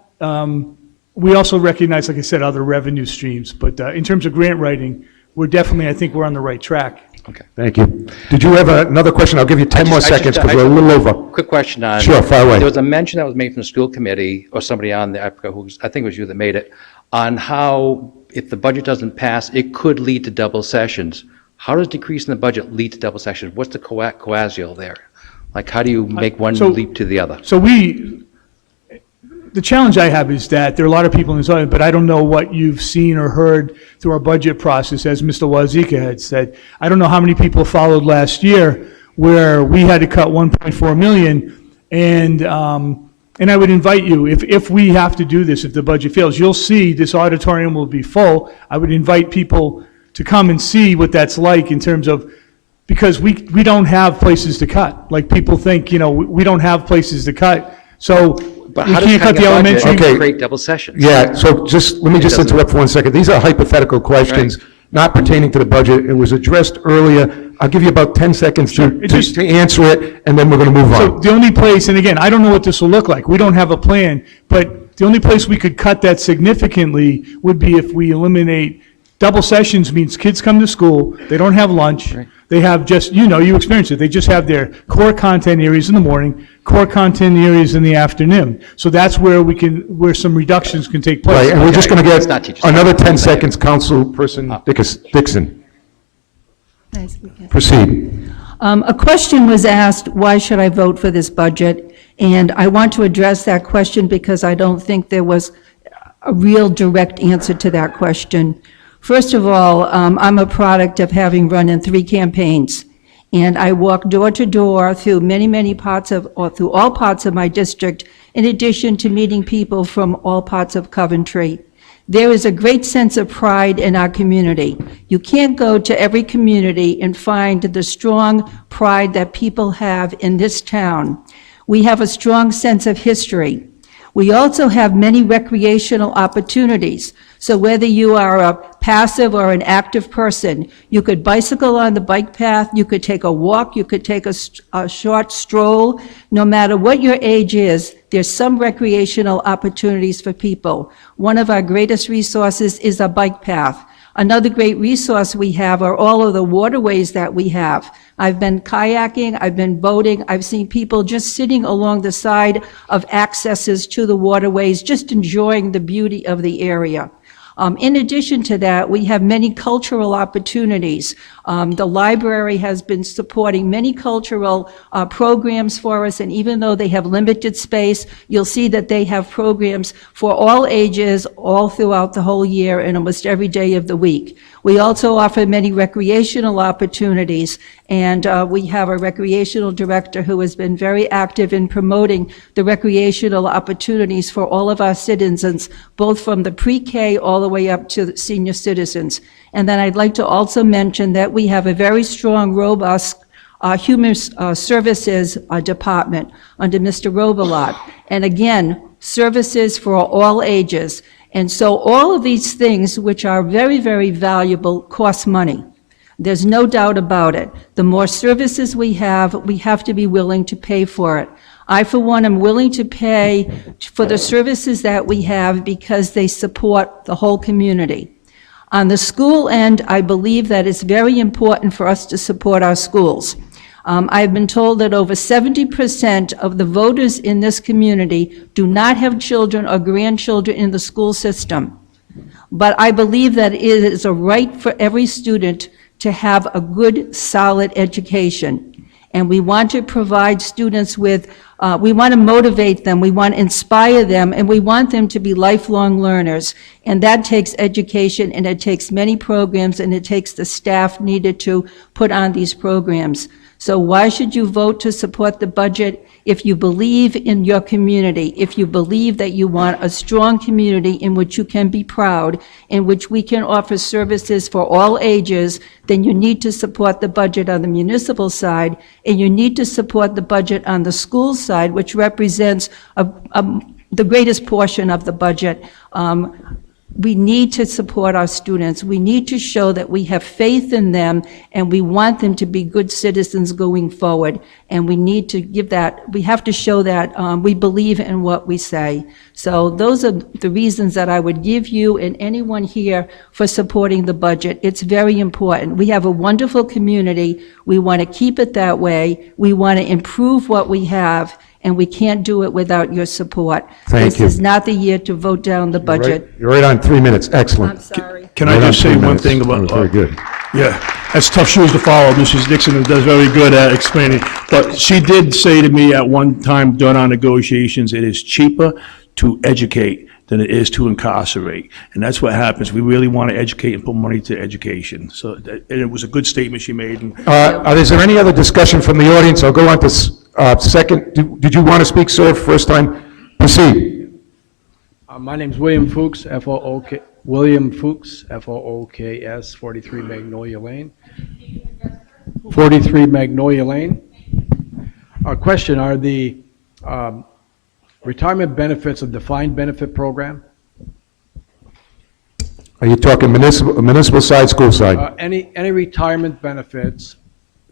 We also recognize, like I said, other revenue streams, but in terms of grant writing, we're definitely, I think we're on the right track. Okay. Thank you. Did you have another question? I'll give you 10 more seconds because we're a little over. Quick question on. Sure, fire away. There was a mention that was made from the school committee, or somebody on there, I forgot who, I think it was you that made it, on how if the budget doesn't pass, it could lead to double sessions. How does decreasing the budget lead to double sessions? What's the coagula there? Like, how do you make one leap to the other? So the challenge I have is that there are a lot of people in this audience, but I don't know what you've seen or heard through our budget process, as Mr. Wazika had said. I don't know how many people followed last year where we had to cut 1.4 million, and I would invite you, if we have to do this, if the budget fails, you'll see this auditorium will be full. I would invite people to come and see what that's like in terms of, because we don't have places to cut. Like people think, you know, we don't have places to cut. So But we how does can't cut cutting the a budget elementary. create double sessions? Yeah, so let me just doesn't- interrupt for 1 second. These are hypothetical questions, not pertaining to the budget. It was addressed earlier. I'll give you about 10 seconds to answer it, and then we're going to move So on. the only place, and again, I don't know what this will look like. We don't have a plan, but the only place we could cut that significantly would be if we eliminate, double sessions means kids come to school, they don't have lunch, they have just, you know, you experience it, they just have their core content areas in the morning, core content areas in the afternoon. So that's where where some reductions can take place. Right, and we're just going to It's not get teachers. another 10 seconds, Councilperson Dixon. Proceed. A question was asked, why should I vote for this budget? And I want to address that question because I don't think there was a real direct answer to that question. First of all, I'm a product of having run in 3 campaigns, and I walk door to door through many parts of, or through all parts of my district, in addition to meeting people from all parts of Coventry. There is a great sense of pride in our community. You can't go to every community and find the strong pride that people have in this town. We have a strong sense of history. We also have many recreational opportunities. So whether you are a passive or an active person, you could bicycle on the bike path, you could take a walk, you could take a short stroll. No matter what your age is, there's some recreational opportunities for people. One of our greatest resources is a bike path. Another great resource we have are all of the waterways that we have. I've been kayaking, I've been boating, I've seen people just sitting along the side of accesses to the waterways, just enjoying the beauty of the area. In addition to that, we have many cultural opportunities. The library has been supporting many cultural programs for us, and even though they have limited space, you'll see that they have programs for all ages, all throughout the whole year and almost every day of the week. We also offer many recreational opportunities, and we have a recreational director who has been very active in promoting the recreational opportunities for all of our citizens, both from the pre-K all the way up to senior citizens. And then I'd like to also mention that we have a very strong, robust human services department under Mr. Robelot. And again, services for all ages. And so all of these things, which are very valuable, cost money. There's no doubt about it. The more services we have to be willing to pay for it. I, for one, am willing to pay for the services that we have because they support the whole community. On the school end, I believe that it's very important for us to support our schools. I've been told that over 70% of the voters in this community do not have children or grandchildren in the school system. But I believe that it is a right for every student to have a good, solid education. And we want to provide students with, we want to motivate them, we want to inspire them, and we want them to be lifelong learners. And that takes education, and it takes many programs, and it takes the staff needed to put on these programs. So why should you vote to support the budget if you believe in your community, if you believe that you want a strong community in which you can be proud, in which we can offer services for all ages, then you need to support the budget on the municipal side, and you need to support the budget on the school side, which represents the greatest portion of the budget. We need to support our students. We need to show that we have faith in them and we want them to be good citizens going forward. And we need to give that, we have to show that we believe in what we say. So those are the reasons that I would give you and anyone here for supporting the budget. It's very important. We have a wonderful community. We want to keep it that way. We want to improve what we have, and we can't do it without your support. Thank you. This is not the year to vote down the budget. You're right on 3 minutes. Excellent. I'm sorry. Can I just say one thing about... Very good. Yeah, that's tough shoes to follow. Mrs. Dixon does very good at explaining. But she did say to me at one time during our negotiations, it is cheaper to educate than it is to incarcerate. And that's what happens. We really want to educate and put money to education. So and it was a good statement she made. And Is there any other discussion from the audience? I'll go on to second. Did you want to speak, sir, first time? Proceed. My name's William Fuchs, F-O-O-K, William Fuchs, F-O-O-K-S, 43 Magnolia Lane. 43 Magnolia Lane. Question, are the retirement benefits a defined benefit program? Are you talking municipal side, school side? Any retirement benefits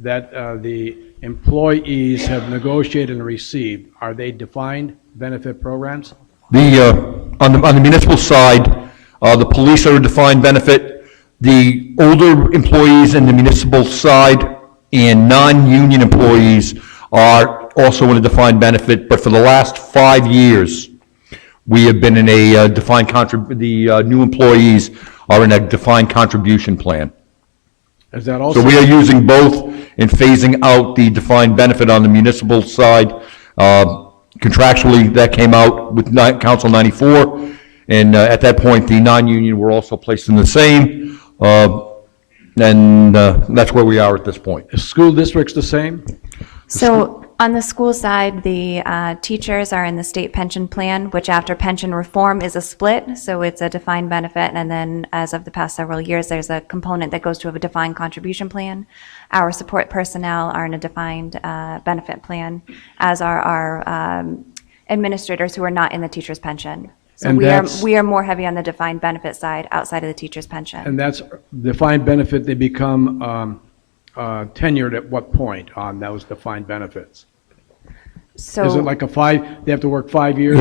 that the employees have negotiated and received, are they defined benefit programs? On the municipal side, the police are a defined benefit. The older employees in the municipal side and non-union employees are also in a defined benefit, but for the last 5 years, we have been in a defined the new employees are in a defined contribution plan. Is that also? So we are using both and phasing out the defined benefit on the municipal side. Contractually, that came out with Council 94, And at that point, the non-union were also placed in the same, and that's where we are at this point. Is school districts the same? So on the school side, the teachers are in the state pension plan, which after pension reform is a split, so it's a defined benefit, and then as of the past several years, there's a component that goes to a defined contribution plan. Our support personnel are in a defined benefit plan, as are our administrators who are not in the teacher's pension. So And we are more heavy on the defined benefit side outside of the teacher's pension. And that's defined benefit, they become tenured at what point on those defined benefits? So Is it like they have to work 5 years?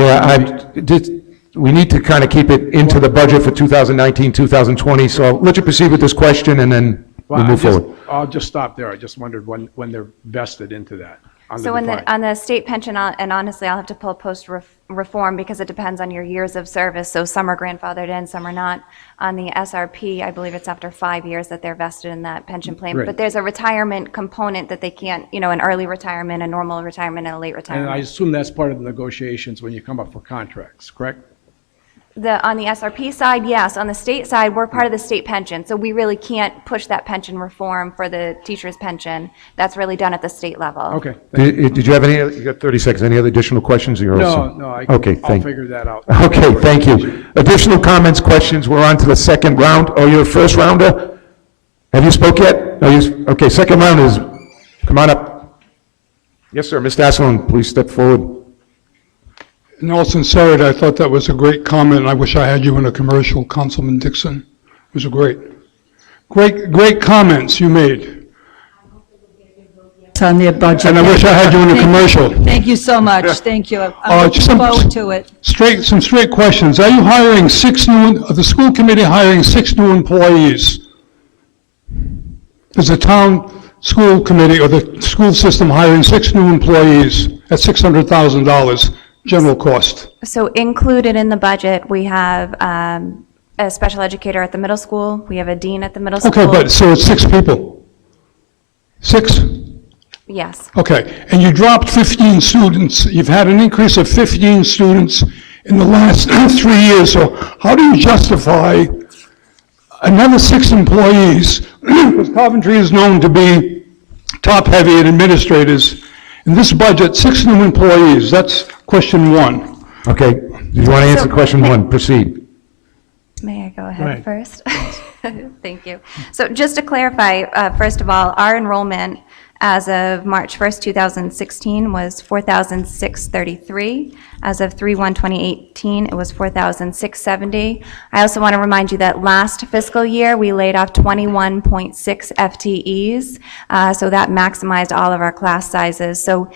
We need to kind of keep it into the budget for 2019, 2020, so I'll let you proceed with this question, and then we'll move forward. I'll just stop there. I just wondered when they're vested into that. On the So defined. on the state pension, and honestly, I'll have to pull post-reform because it depends on your years of service. So some are grandfathered in, some are not. On the SRP, I believe it's after 5 years that they're vested in that pension plan. Great. But there's a retirement component that they can't, an early retirement, a normal retirement, and a late And I retirement. assume that's part of the negotiations when you come up for contracts, correct? On the SRP side, yes. On the state side, we're part of the state pension. So we really can't push that pension reform for the teacher's pension. That's really done at the state level. Okay. Did you have you got 30 seconds, any other additional questions? Or you're all set? No, Okay, I'll figure that out. Okay, thank you. Additional comments, questions, we're on to the second round. Oh, you're a first rounder? Have you spoke yet? No, okay, second round is, come on up. Yes, sir, Mr. Asselin, please step forward. In all sincerity, I thought that was a great comment, and I wish I had you in a commercial, Councilman Dixon. It was great comments you made. It's on their budget. And I wish I had you in a commercial. Thank you so much, thank you. I'm just looking forward to it. Some straight questions. Are you hiring the school committee hiring 6 new employees? Is the town school committee or the school system hiring 6 new employees at $600,000 general cost? So included in the budget, we have a special educator at the middle school. We have a dean at the middle school. Okay, but so it's 6 people? 6? Yes. Okay, and you dropped 15 students. You've had an increase of 15 students in the last 3 years. So how do you justify another 6 employees? Because Coventry is known to be top-heavy in administrators. In this budget, 6 new employees. That's question 1. Okay, do you want to answer question 1? Proceed. May I go ahead Right. first? Thank you. So just to clarify, first of all, our enrollment as of March 1st, 2016 was 4,633. As of 3/1/2018, it was 4,670. I also want to remind you that last fiscal year, we laid off 21.6 FTEs, so that maximized all of our class sizes. So,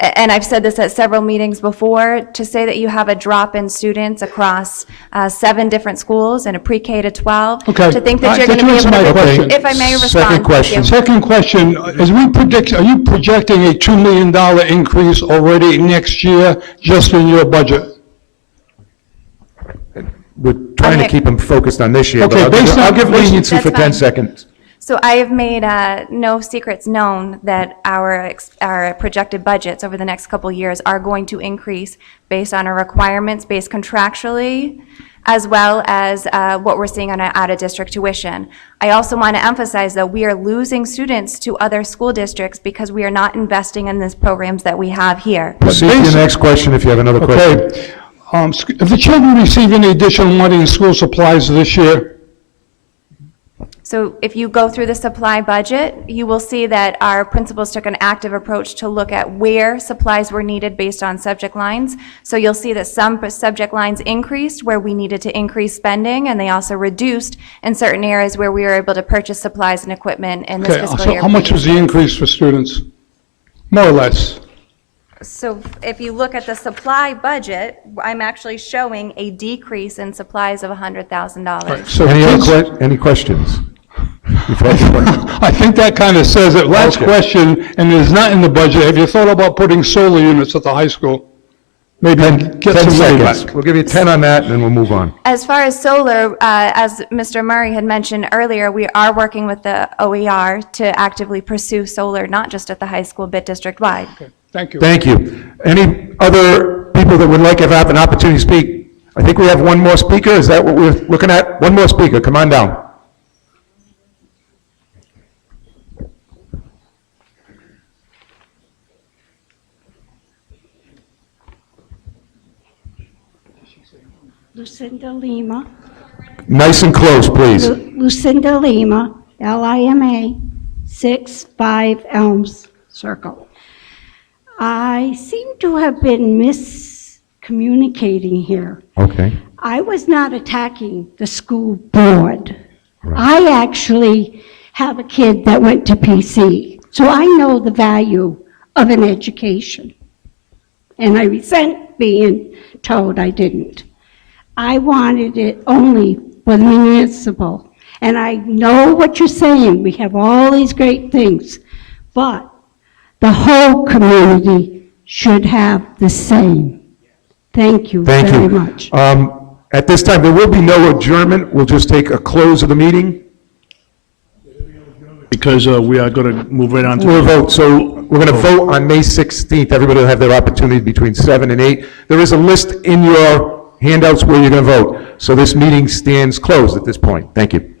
and I've said this at several meetings before, to say that you have a drop in students across 7 different schools in a pre-K to 12, Okay. to think that you're going to Did be you answer able my to, question? if I may respond. Second question. Thank you. Second question, are you projecting a $2 million increase already next year, just in your budget? We're trying to keep them focused on this year, but Okay, I'll give leniency That's for 10 fine. seconds. So I have made no secrets known that our projected budgets over the next couple of years are going to increase based on our requirements, based contractually, as well as what we're seeing on our out-of-district tuition. I also want to emphasize that we are losing students to other school districts because we are not investing in these programs that we have here. Proceed to your next question if you have another question. Okay. If the children receive any additional money in school supplies this year? So if you go through the supply budget, you will see that our principals took an active approach to look at where supplies were needed based on subject lines. So you'll see that some subject lines increased where we needed to increase spending, and they also reduced in certain areas where we were able to purchase supplies and equipment in this Okay, fiscal so year. how much was the increase for students? More or less? So if you look at the supply budget, I'm actually showing a decrease in supplies of $100,000. So Any questions? You've had your question. I think that kind of says it. Last Okay. question, and it's not in the budget. Have you thought about putting solar units at the high school? Maybe get 10 some money seconds. back. We'll give you 10 on that, and then we'll move on. As far as solar, as Mr. Murray had mentioned earlier, we are working with the OER to actively pursue solar, not just at the high school, but district-wide. Thank you. Thank you. Any other people that would like to have an opportunity to speak? I think we have one more speaker. Is that what we're looking at? One more speaker. Come on down. Lucinda Lima. Nice and close, please. Lucinda Lima, Lima, 6-5 Elms Circle. I seem to have been miscommunicating here. Okay. I was not attacking the school board. I actually have a kid that went to PC, so I know the value of an education. And I resent being told I didn't. I wanted it only for the municipal. And I know what you're saying, we have all these great things, but the whole community should have the same. Thank you Thank very you. much. At this time, there will be no adjournment. We'll just take a close of the meeting. Because we are going to move right on to... We'll vote, so we're going to vote on May 16th. Everybody will have their opportunity between 7 and 8. There is a list in your handouts where you're going to vote. So this meeting stands closed at this point. Thank you.